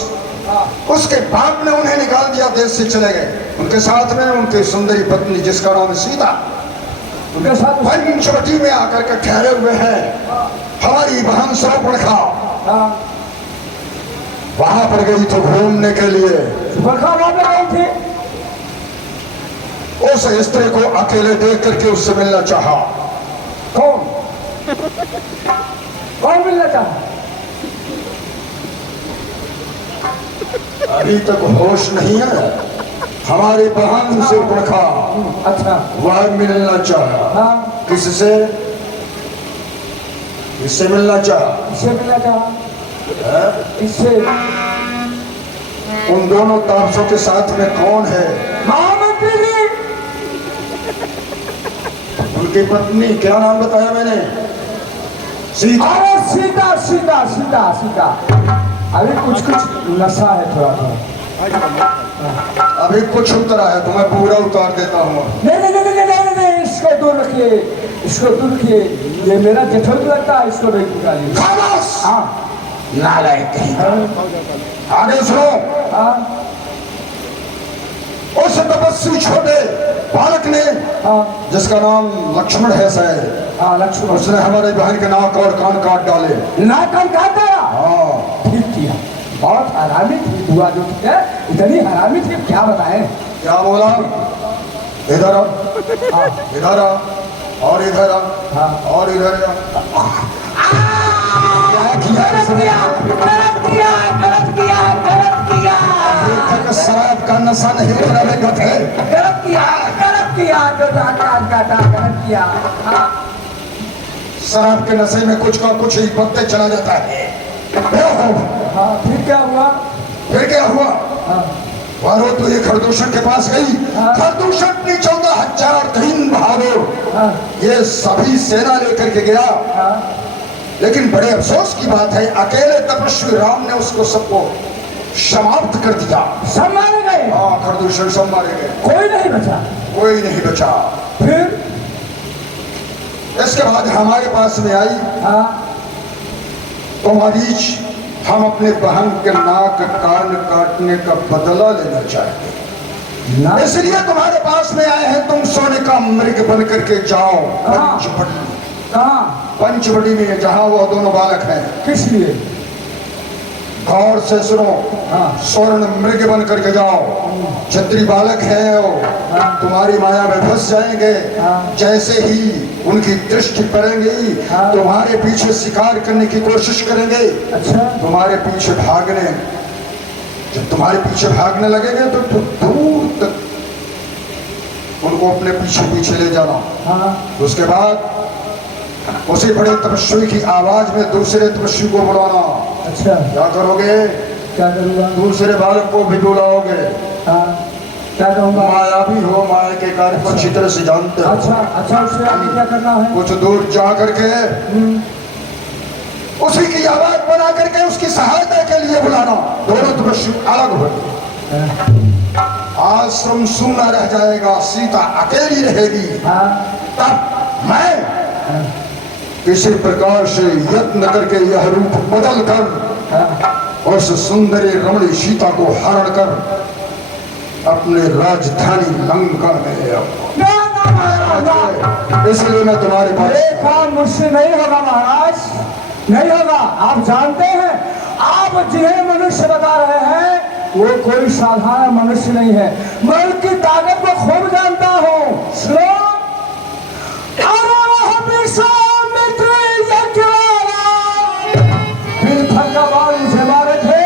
उसके बाप ने उन्हें निकाल दिया, देश से चले गए। उनके साथ में उनकी सुंदरी पत्नी जिसका नाम सीता, उनके साथ पंचवटी में आकर के ठहरे हुए हैं। हमारी बहन शूर्पणखा वहां पर गई तो घूमने के लिए। शूर्पणखा वहां पर गई थी? उस स्त्री को अकेले देख करके उससे मिलना चाहा। कौन कौन मिलना चाहा? अभी तक होश नहीं है। हमारी बहन शूर्पणखा अच्छा, वह मिलना चाहा। हाँ किससे? इससे मिलना चाहा। इससे मिलना चाहा? इससे? उन दोनों तापसों के साथ में कौन है? महामंत्री जी। उनकी पत्नी, क्या नाम बताया मैंने? सीता। अरे सीता सीता सीता सीता। अभी कुछ नशा है थोड़ा थोड़ा। अभी कुछ उतरा है तो मैं पूरा उतार देता हूँ। नहीं नहीं नहीं नहीं नहीं, इसको दूर रखिए, इसको दूर रखिए। ये मेरा जेठल लगता है, इसको नहीं निकालिए। खामोश! हाँ नालायक कहीं का। आगे सुनो। हाँ उस तपस्वी छोटे बालक ने, हाँ जिसका नाम लक्ष्मण है शायद, हाँ लक्ष्मण, उसने हमारे बहन के नाक और कान काट डाले। नाक कान काट दिया? हाँ, ठीक किया। बहुत हरामी थी बुआ जो थी, इतनी हरामी थी क्या बताएं। क्या बोला? इधर आ, इधर आ, और इधर आ, हाँ और इधर आ। अभी तक शराब का नशा नहीं उतरा है गधे। गलत किया जो गलत किया। हाँ शराब के नशे में कुछ का कुछ ही पत्ते चला जाता है। हाँ फिर क्या हुआ? फिर क्या हुआ? हाँ वारो तो ये खरदूषण के पास गई। हाँ। खरदूषण ने 14,000 तीन बहादुर हाँ ये सभी सेना लेकर के गया। हाँ लेकिन बड़े अफसोस की बात है, अकेले तपस्वी राम ने उसको सबको समाप्त कर दिया। सब मारे गए? हाँ, खरदूषण सब मारे गए, कोई नहीं बचा? कोई नहीं बचा। फिर इसके बाद हमारे पास में आई, हाँ तो मरीच हम अपने बहन के नाक कान काटने का बदला लेना चाहते हैं, ना इसलिए तुम्हारे पास में आए हैं। तुम सोने का मृग बन करके जाओ हाँ। पंचवटी। कहाँ? पंचवटी में जहां वो दोनों बालक हैं। किस लिए? गौर से सुनो। स्वर्ण मृग बन करके जाओ। क्षत्रिय बालक है वो, तुम्हारी माया में फंस जाएंगे। जैसे ही उनकी दृष्टि पड़ेंगी तुम्हारे पीछे शिकार करने की कोशिश करेंगे। तुम्हारे पीछे भागने, जब तुम्हारे पीछे भागने लगेंगे तो दूर तक उनको अपने पीछे पीछे ले जाना। उसके बाद उसी बड़े तपस्वी की आवाज में दूसरे तपस्वी को बुलाना। अच्छा, क्या करोगे? क्या करूँगा? दूसरे बालक को भी बुलाओगे। क्या कहूँगा? माया भी हो, माया के कार्य को अच्छी तरह से जानते हो। अच्छा, उससे आगे क्या करना है? कुछ दूर जा करके उसी की आवाज बना करके उसकी सहायता के लिए बुलाना। दोनों तपस्वी अलग हो। आश्रम सूना रह जाएगा, सीता अकेली रहेगी। तब मैं किसी प्रकार से यत्न करके यह रूप बदल कर उस सुंदरी रमणी सीता को हरण कर अपने राजधानी लंका में ले आऊंगा। इसलिए मैं तुम्हारे पास। ये काम मुझसे नहीं होगा महाराज, नहीं होगा। आप जानते हैं, आप जिन्हें मनुष्य बता रहे हैं वो कोई साधारण मनुष्य नहीं है। मैं उनकी ताकत को खूब जानता हूँ। सुनो, का बाल मुझे मारे थे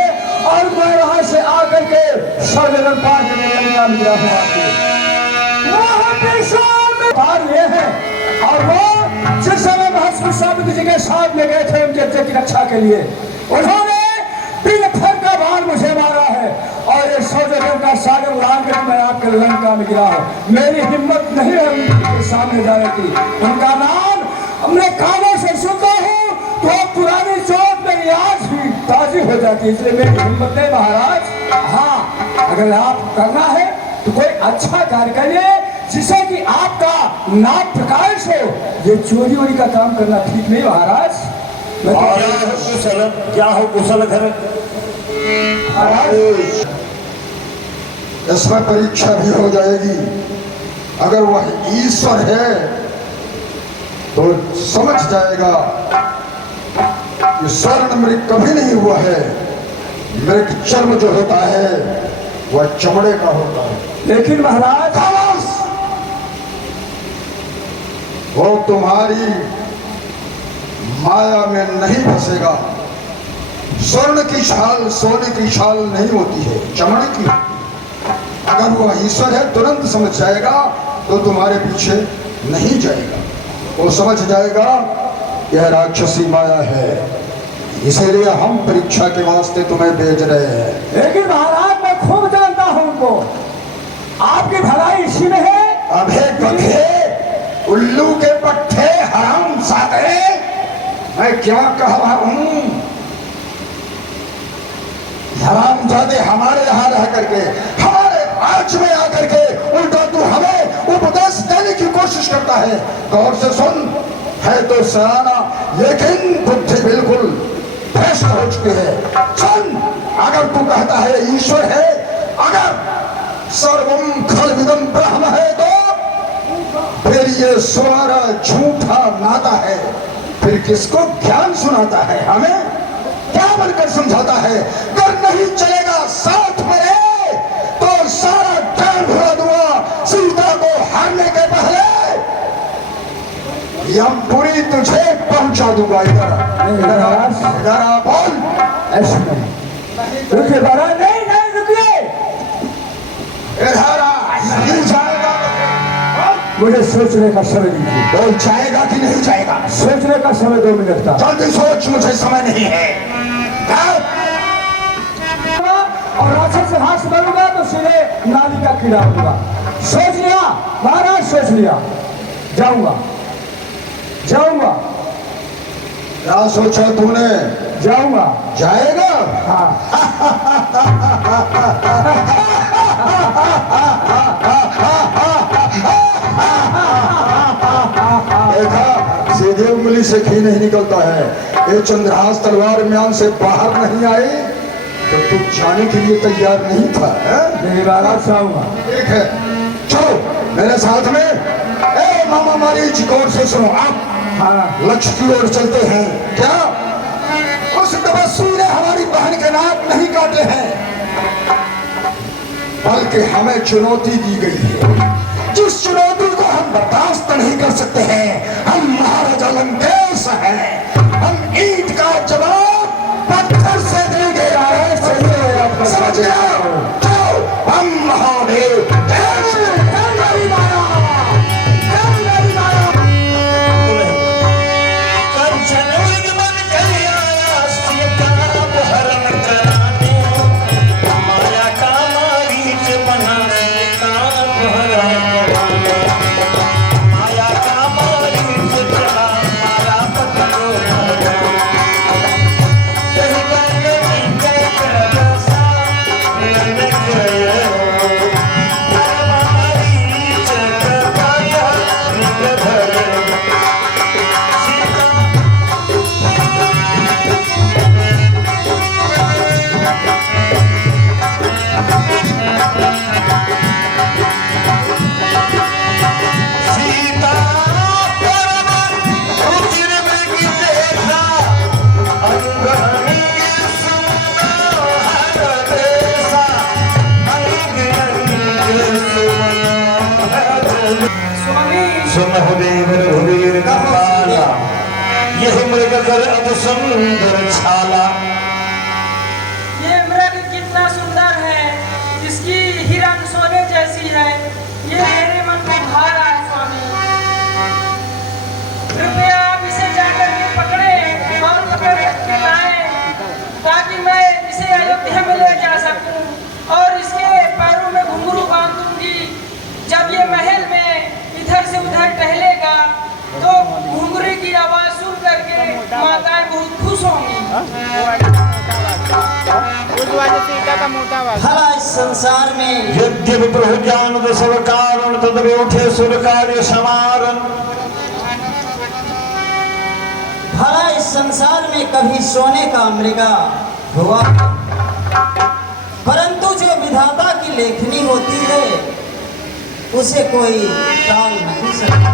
और मैं वहां से आकर के सौजन पार मिला हुआ ये है। और वो जिस समय भस्म जी के साथ में गए थे उनके यज्ञ की रक्षा के लिए, उन्होंने बिन फर का बाण मुझे मारा है और ये सौजन का सागर लांग कर मैं आपके लंका में गिरा हूं। मेरी हिम्मत नहीं है उनके सामने जाने की। उनका नाम हमने कानों से सुनता हूँ तो पुरानी चोट मेरी आज भी ताजी हो जाती है, इसलिए मेरी हिम्मत नहीं महाराज। हाँ, अगर आप करना है तो कोई अच्छा कार्य करिए जिससे कि आपका नाम प्रकाश हो। ये चोरी वोरी का काम करना ठीक नहीं महाराज। कुशल क्या हो कुशल घर इसमें परीक्षा भी हो जाएगी। अगर वह ईश्वर है तो समझ जाएगा कि स्वर्ण मृग कभी नहीं हुआ है। मृग चर्म जो होता है वह चमड़े का होता है। लेकिन महाराज वो तुम्हारी माया में नहीं फंसेगा। स्वर्ण की छाल सोने की छाल नहीं होती है, चमड़े की। अगर वह ईश्वर है तुरंत समझ जाएगा तो तुम्हारे पीछे नहीं जाएगा। वो समझ जाएगा यह राक्षसी माया है, इसीलिए हम परीक्षा के वास्ते तुम्हें भेज रहे हैं। लेकिन महाराज मैं खूब जानता हूं उनको, आपकी भलाई इसी में है। अबे बखे, उल्लू के पट्टे, हराम सादे, मैं क्या कह रहा हूं? हराम जादे हमारे यहाँ रह करके, हमारे राज्य में आकर के उल्टा तू हमें उपदेश देने की कोशिश करता है। गौर से सुन, है तो सराहना लेकिन बुद्धि बिल्कुल भ्रष्ट हो चुकी है। सुन, अगर तू कहता है ईश्वर है, अगर सर्वम खलविदम ब्रह्म है तो फिर ये सुनारा झूठा नाता है। फिर किसको ज्ञान सुनाता है? हमें क्या बनकर समझाता है? कर नहीं चलेगा साथ मेरे तो सारा ज्ञान भुला दूंगा सीता को हारने के पहले। यमपुरी तुझे पहुंचा दूंगा। इधर बोल। ऐसे नहीं, रुकिए महाराज, नहीं रुकिए। इधर नहीं जाएगा। मुझे सोचने का समय दीजिए। बोल, जाएगा कि नहीं जाएगा? सोचने का समय 2 मिनट का। जल्दी सोच, मुझे समय नहीं है। और राक्षस से हाथ बनूंगा तो सीधे नाली का कीड़ा होगा। सोच लिया महाराज, सोच लिया। जाऊंगा जाऊंगा। क्या सोचा तूने? जाऊंगा। जाएगा? हाँ। देखा, सीधे उंगली से घी नहीं निकलता है। ये चंद्रहास तलवार म्यान से बाहर नहीं आई तो तू जाने के लिए तैयार नहीं था। नहीं महाराज, जाऊंगा। ठीक है, चलो मेरे साथ में। ए मामा मारी जी, गौर से सुनो। आप हाँ, लक्ष्य की ओर चलते हैं। क्या उस तपस्वी ने हमारी बहन के नाक नहीं काटे हैं, बल्कि हमें चुनौती दी गई है, जिस चुनौती को हम बर्दाश्त नहीं कर सकते हैं। हम महाराजा लंकेश हैं, हम ईंट का जवाब पत्थर से देंगे। समझ आओ, हम महादेव यह मृग कर अब सुंदर छाला। ये मृग कितना सुंदर है, इसकी हिरन सोने जैसी है। ये मेरे मन को भा रहा है स्वामी। कृपया आप इसे जाकर के पकड़े और पकड़ के लाए, ताकि मैं इसे अयोध्या में ले जा सकूं और इसके पैरों में घुंघरू बांध दूंगी। जब ये महल में इधर से उधर टहलेगा तो घुंघरू की आवाज सुन करके माताएं बहुत खुश होंगी। भला इस संसार में यद्यपि प्रभु ज्ञान सब कारण तदपि उठे सुर कार्य समारन। भला इस संसार में कभी सोने का मृगा हुआ, परंतु जो विधाता की लेखनी होती है उसे कोई टाल नहीं सकता।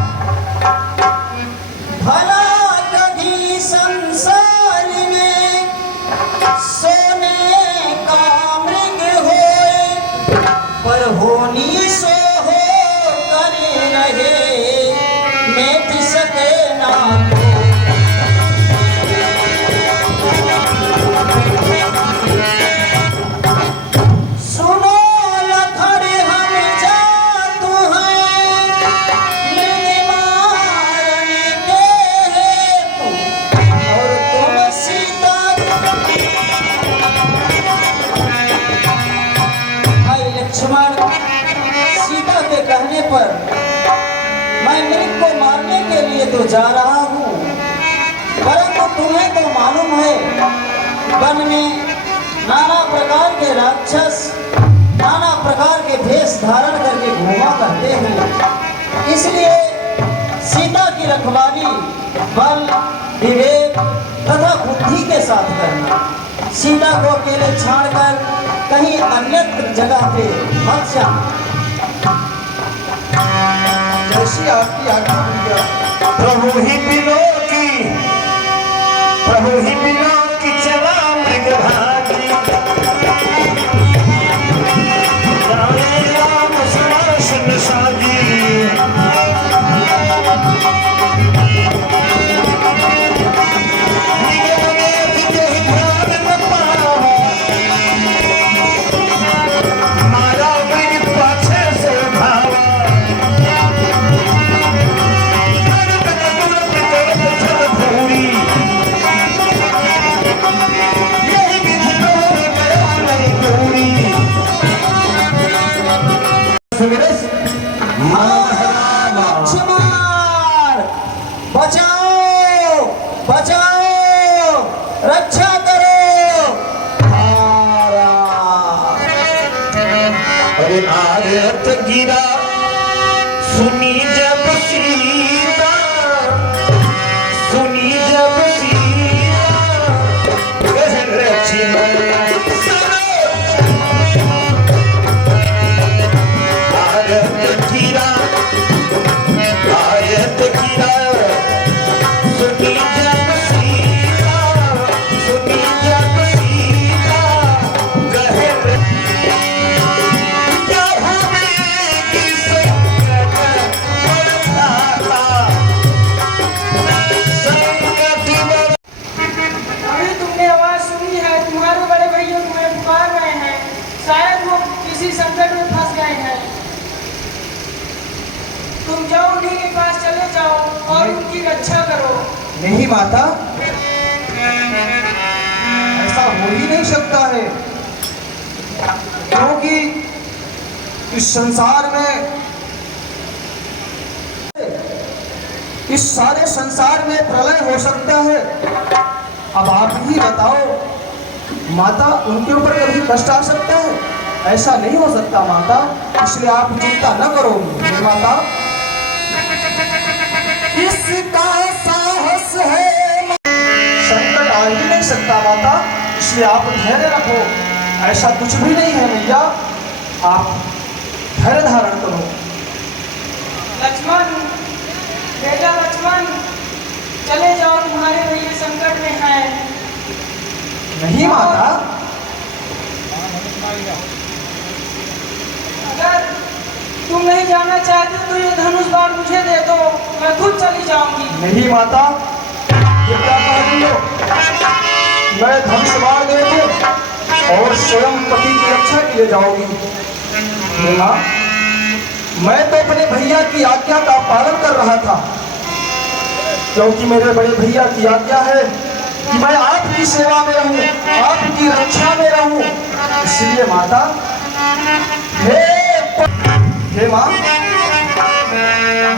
भला कभी संसार में सोने का मृग होए, पर होनी सो हो करे रहे, मेट सके ना सीता के कहने पर मैं मृग को मारने के लिए तो जा रहा हूँ, परंतु तुम्हें तो मालूम है वन में नाना प्रकार के राक्षस नाना प्रकार के भेष धारण करके घूमा करते हैं। इसलिए सीता की रखवाली बल विवेक तथा बुद्धि के साथ करना। सीता को अकेले छाड़कर कहीं अन्यत्र जगह पे मत जाना। जैसी आपकी आज्ञा। प्रभु ही बिनो की चला मृग भागी। राम सुभाषण सागी। बचाओ बचाओ रक्षा करो। अरे आरत गिरा सुनी जब सीता, सुनी जब सीता सुनी जब सीता सुनी किसी संकट में फंस गए हैं। तुम जाओ, उन्हीं के पास चले जाओ और उनकी रक्षा करो। नहीं माता, ऐसा हो ही नहीं सकता है, क्योंकि इस संसार में, इस सारे संसार में प्रलय हो सकता है। अब आप ही बताओ माता, उनके ऊपर कभी कष्ट आ सकता है? ऐसा नहीं हो सकता माता, इसलिए आप चिंता न करो मेरी माता। किसका साहस है, संकट आ ही नहीं सकता माता, इसलिए आप धैर्य रखो। ऐसा कुछ भी नहीं है मैया, आप धैर्य धारण करो। लक्ष्मण, बेटा लक्ष्मण, चले जाओ, तुम्हारे भैया संकट में हैं। नहीं माता, अगर तुम नहीं जाना चाहते तो ये धनुष बाण मुझे दे दो, मैं खुद चली जाऊंगी। नहीं माता, ये क्या कह रही हो? मैं धनुष बाण दे दूं और स्वयं पति की रक्षा के लिए जाओगी? माँ, मैं तो अपने भैया की आज्ञा का पालन कर रहा था, क्योंकि मेरे बड़े भैया की आज्ञा है कि मैं आपकी सेवा में रहूं, आपकी रक्षा में रहूं। इसलिए माता, हे माँ,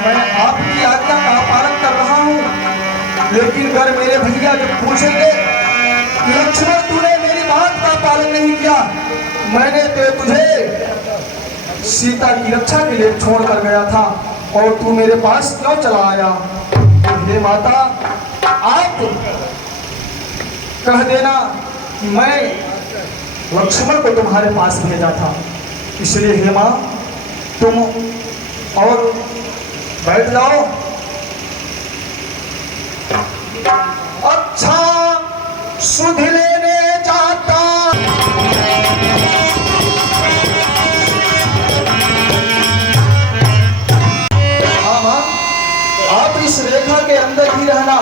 मैं आपकी आज्ञा का पालन कर रहा हूँ, लेकिन अगर मेरे भैया जब पूछेंगे कि लक्ष्मण तूने मेरी बात का पालन नहीं किया, मैंने तो तुझे सीता की रक्षा के लिए छोड़ कर गया था और तू मेरे पास क्यों चला आया? हे माता, आप कह देना कि मैं लक्ष्मण को तुम्हारे पास भेजा था। इसलिए हे माँ, तुम और बैठ जाओ। अच्छा सुध लेने जाता, हाँ माँ, आप इस रेखा के अंदर ही रहना,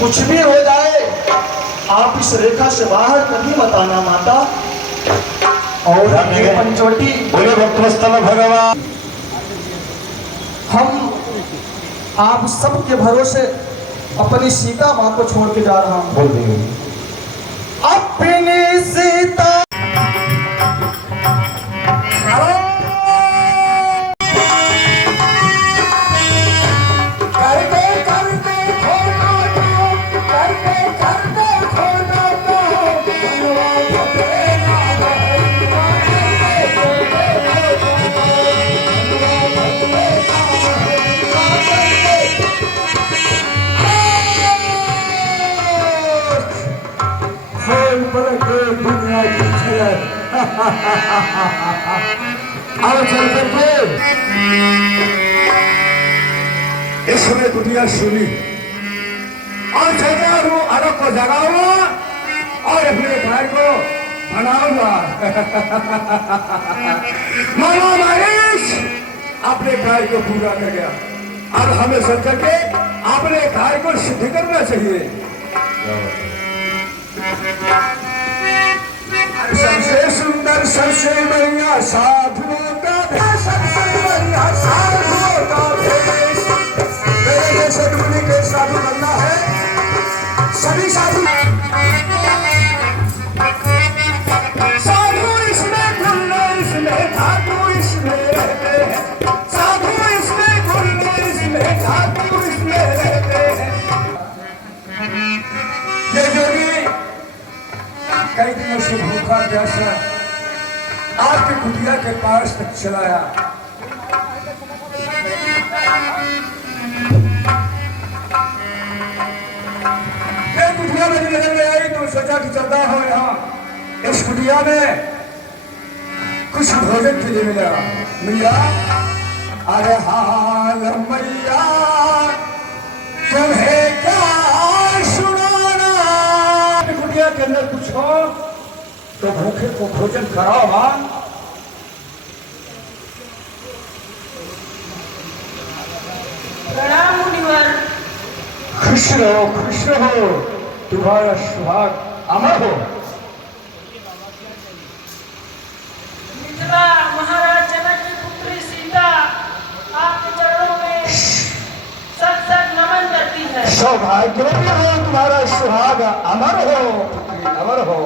कुछ भी हो जाए आप इस रेखा से बाहर कभी मत आना माता। और पंचवटी, बोले भक्तवत्सल भगवान, हम आप सबके भरोसे अपनी सीता माँ को छोड़ के जा रहा हूँ। बोल देंगे अपनी सीता इसने दुनिया सुनी और जगाऊ अरब को जगाऊंगा और अपने भाई को बनाऊंगा। मानो महेश अपने कार्य को पूरा कर गया, अब हमें सब करके अपने कार्य को सिद्ध करना चाहिए। सबसे सुंदर सबसे बढ़िया साधुओं का भेष, सबसे बढ़िया साधुओं का भेष। मेरे जैसे दुनिया के साधु बनना है, सभी साधु साधु इसमें गुल्ले इसमें धातु इसमें रहते हैं, साधु इसमें गुल्ले इसमें धातु इसमें रहते हैं। ये जोगी कई दिनों से भूखा प्यासा आपकी कुटिया के पास तक चलाया। कुटिया में नजर में आई तो सोचा कि चलता हो यहाँ इस कुटिया में कुछ भोजन के लिए मिला। मैया, अरे हाल मैया तुम्हें क्या सुनाना, कुटिया के अंदर कुछ हो तो भूखे को भोजन कराओ। हाँ, प्रणाम मुनिवर। खुश रहो, तुम्हारा सुहाग अमर हो। मित्रा, भाग्यवती हो, तुम्हारा सुहाग अमर हो पुत्री, अमर हो।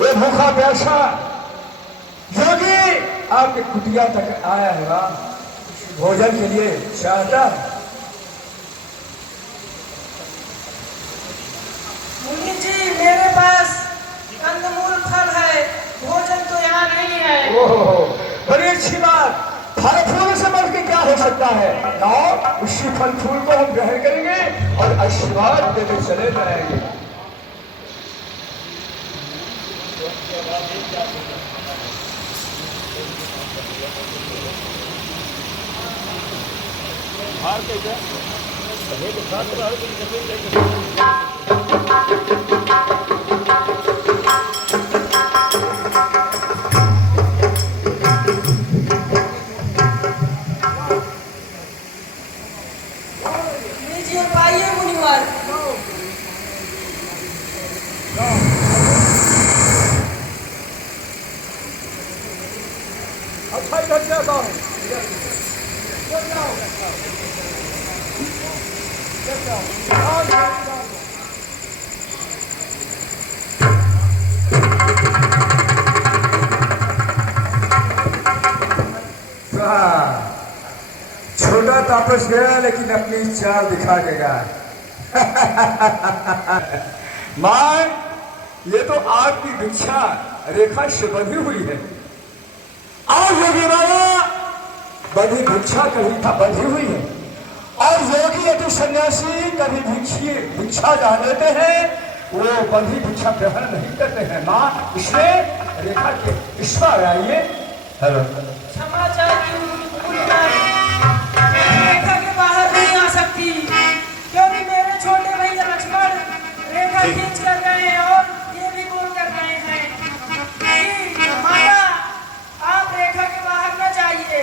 ये भूखा प्यासा योगी आपके कुटिया तक आया है राम, भोजन के लिए चाहता है। मुनि जी मेरे पास कंदमूल फल है, भोजन तो यहाँ नहीं है। ओहो, बड़ी अच्छी बात। फल फूल से बढ़ के क्या हो सकता है? लाओ, उसी फल फूल को हम ग्रहण करेंगे और आशीर्वाद देते चले जाएंगे। लीजिए पाइए मुनिवर। अच्छा इधर जाता हूँ। छोटा तापस गया लेकिन अपनी चाल दिखा देगा। मां, ये तो आपकी भिक्षा रेखा से बंधी हुई है। और योगी बाबा, बंधी भिक्षा कभी था बंधी हुई है, और योगी यदि सन्यासी कभी भिक्षा जान लेते हैं, वो बंधी भिक्षा ग्रहण नहीं करते हैं। माँ, इसलिए रेखा के इस बार आइए। हेलो, क्षमा चाहती हूँ मुनिवर, मैं रेखा के बाहर नहीं आ सकती, क्योंकि मेरे छोटे भैया लक्ष्मण रेखा खींच कर गए हैं और ये भी बोल कर गए हैं कि माता आप रेखा के बाहर न जाइए,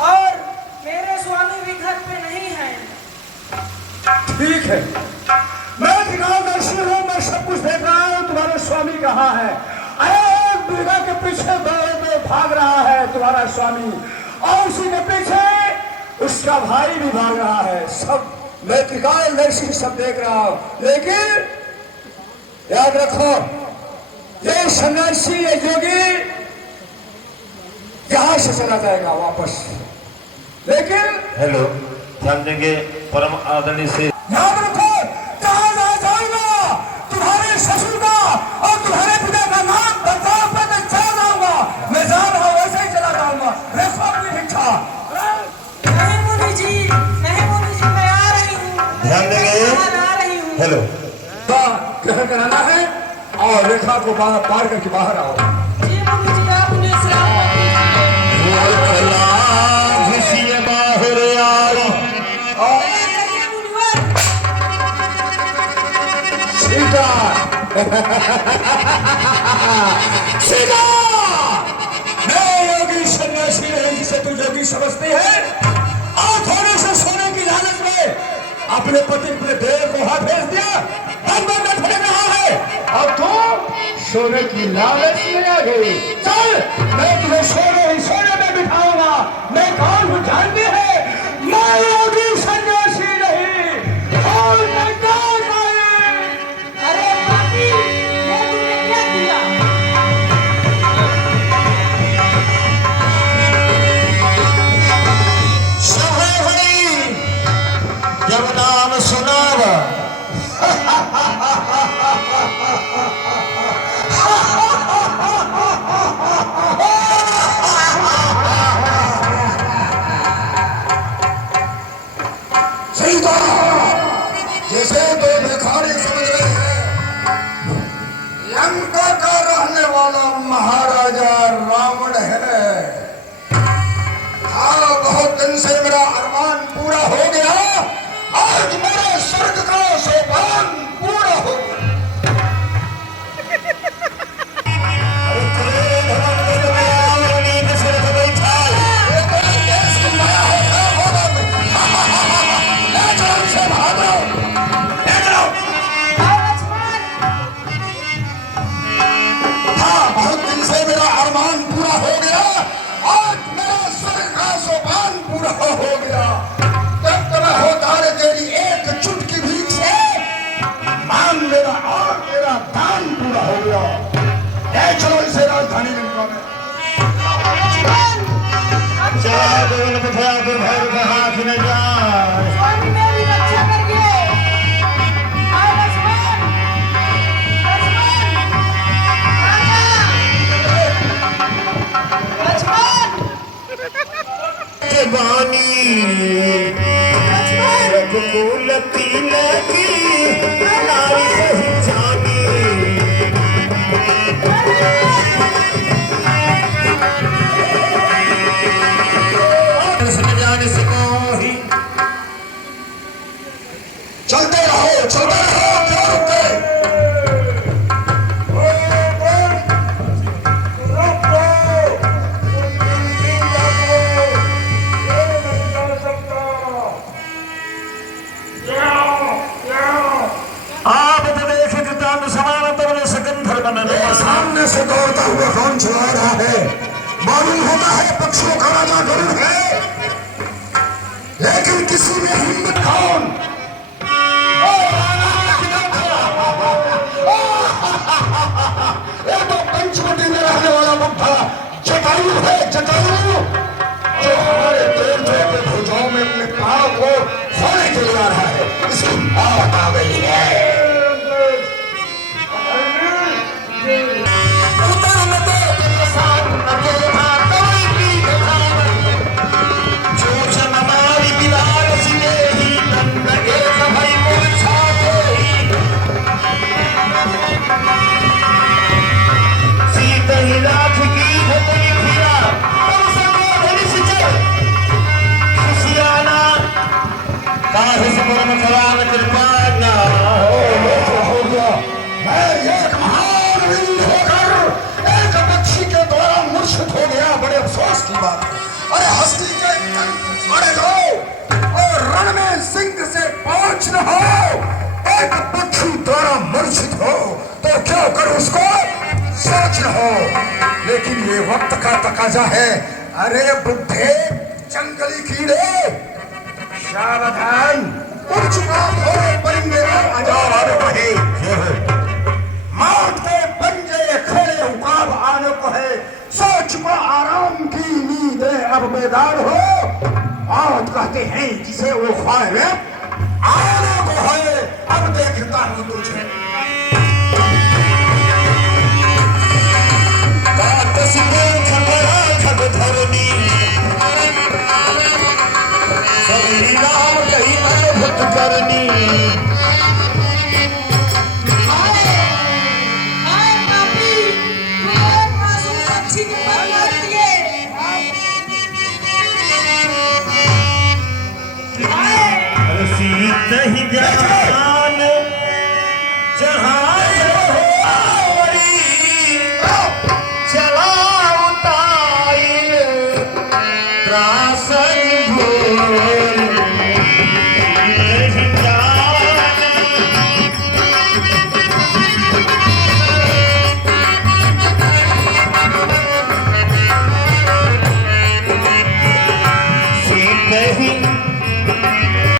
और मेरे स्वामी भी घर पे नहीं हैं। ठीक है, मैं त्रिकालदर्शी हूँ, मैं सब कुछ देख रहा हूँ। तुम्हारा स्वामी कहाँ है? अरे दुर्गा के पीछे दौड़ते भाग रहा है तुम्हारा स्वामी, और उसी के पीछे उसका भाई भी भाग रहा है। सब मैं त्रिकालदर्शी सब देख रहा हूँ, लेकिन याद रखो, ये सन्यासी, ये योगी यहाँ से चला जाएगा वापस, लेकिन हेलो, ध्यान देंगे परम आदरणीय से। याद रखो, जहाँ जाऊंगा तुम्हारे ससुर का और तुम्हारे पिता का नाम बदलाव पर मैं चला जाऊंगा। मैं जा रहा हूँ, वैसे ही चला जाऊंगा। रेखा अपनी भिक्षा। नहीं मुनि जी, नहीं मुनि जी, मैं आ रही हूँ। ध्यान देंगे। आ रही हूँ। हेलो, ग्रहण कराना है और रेखा को पार करके बाहर आओ। जी मुनि जी, आप उन्हें सलामत कीजिए। बाहर आई आइए मुनिवर। सीता सीता, मैं योगी सन्यासी नहीं जिसे तू योगी समझती है, और थोड़े से सोने की लालच में अपने पति अपने देह को हाथ भेज दिया। बंधन में फटक रहा है, अब तू सोने की लालच में आ गई। चल, मैं तुम्हें सोने में बिठाऊंगा। मैं कौन हूँ जानती है? मैं योगी सन्यासी नहीं, और मैं कौन हूँ? अरे पापी, ये तूने क्या किया? जब नाम सुनावा स्वामी मेरी रक्षा करिए। हाय लक्ष्मण, लक्ष्मण, राजा, बानी रघुकुल तिलकी नारी पहचानी जाने से मोही चलते रहो क्यों रुकते? आप तो देखे कृतांत समान तब सकंधर बनने सामने से दौड़ता हुआ कौन चला रहा है? मालूम होता है पक्षियों का राजा गरुड़ है, लेकिन किसी में हिम्मत कौन? ये तो पंचवटी में रहने वाला बुढ़ा जटायु है, जटायु जो हमारे देवताओं के भुजाओं में अपने पांव को खोने के लिए आ रहा है। इसकी मौत आ गई है। मैं एक महान वीर होकर एक पक्षी के द्वारा मूर्छित हो गया। बड़े अफसोस की बात है। अरे हस्ती के फाड़े लो और रण में सिंह से पहुंच न हो। एक पक्षी द्वारा मूर्छित हो तो क्यों कर उसको सोच न हो, लेकिन ये वक्त का तकाजा है। अरे बुद्धे जंगली कीड़े सावधान, उड़ चुका हो परिंदे आजाद रहे। मौत के पंजे खड़े उकाब आने को है, सोच को आराम की नींद अब बेदार हो। मौत कहते हैं जिसे वो ख्वाब आने को है, अब देखता हूँ तुझे।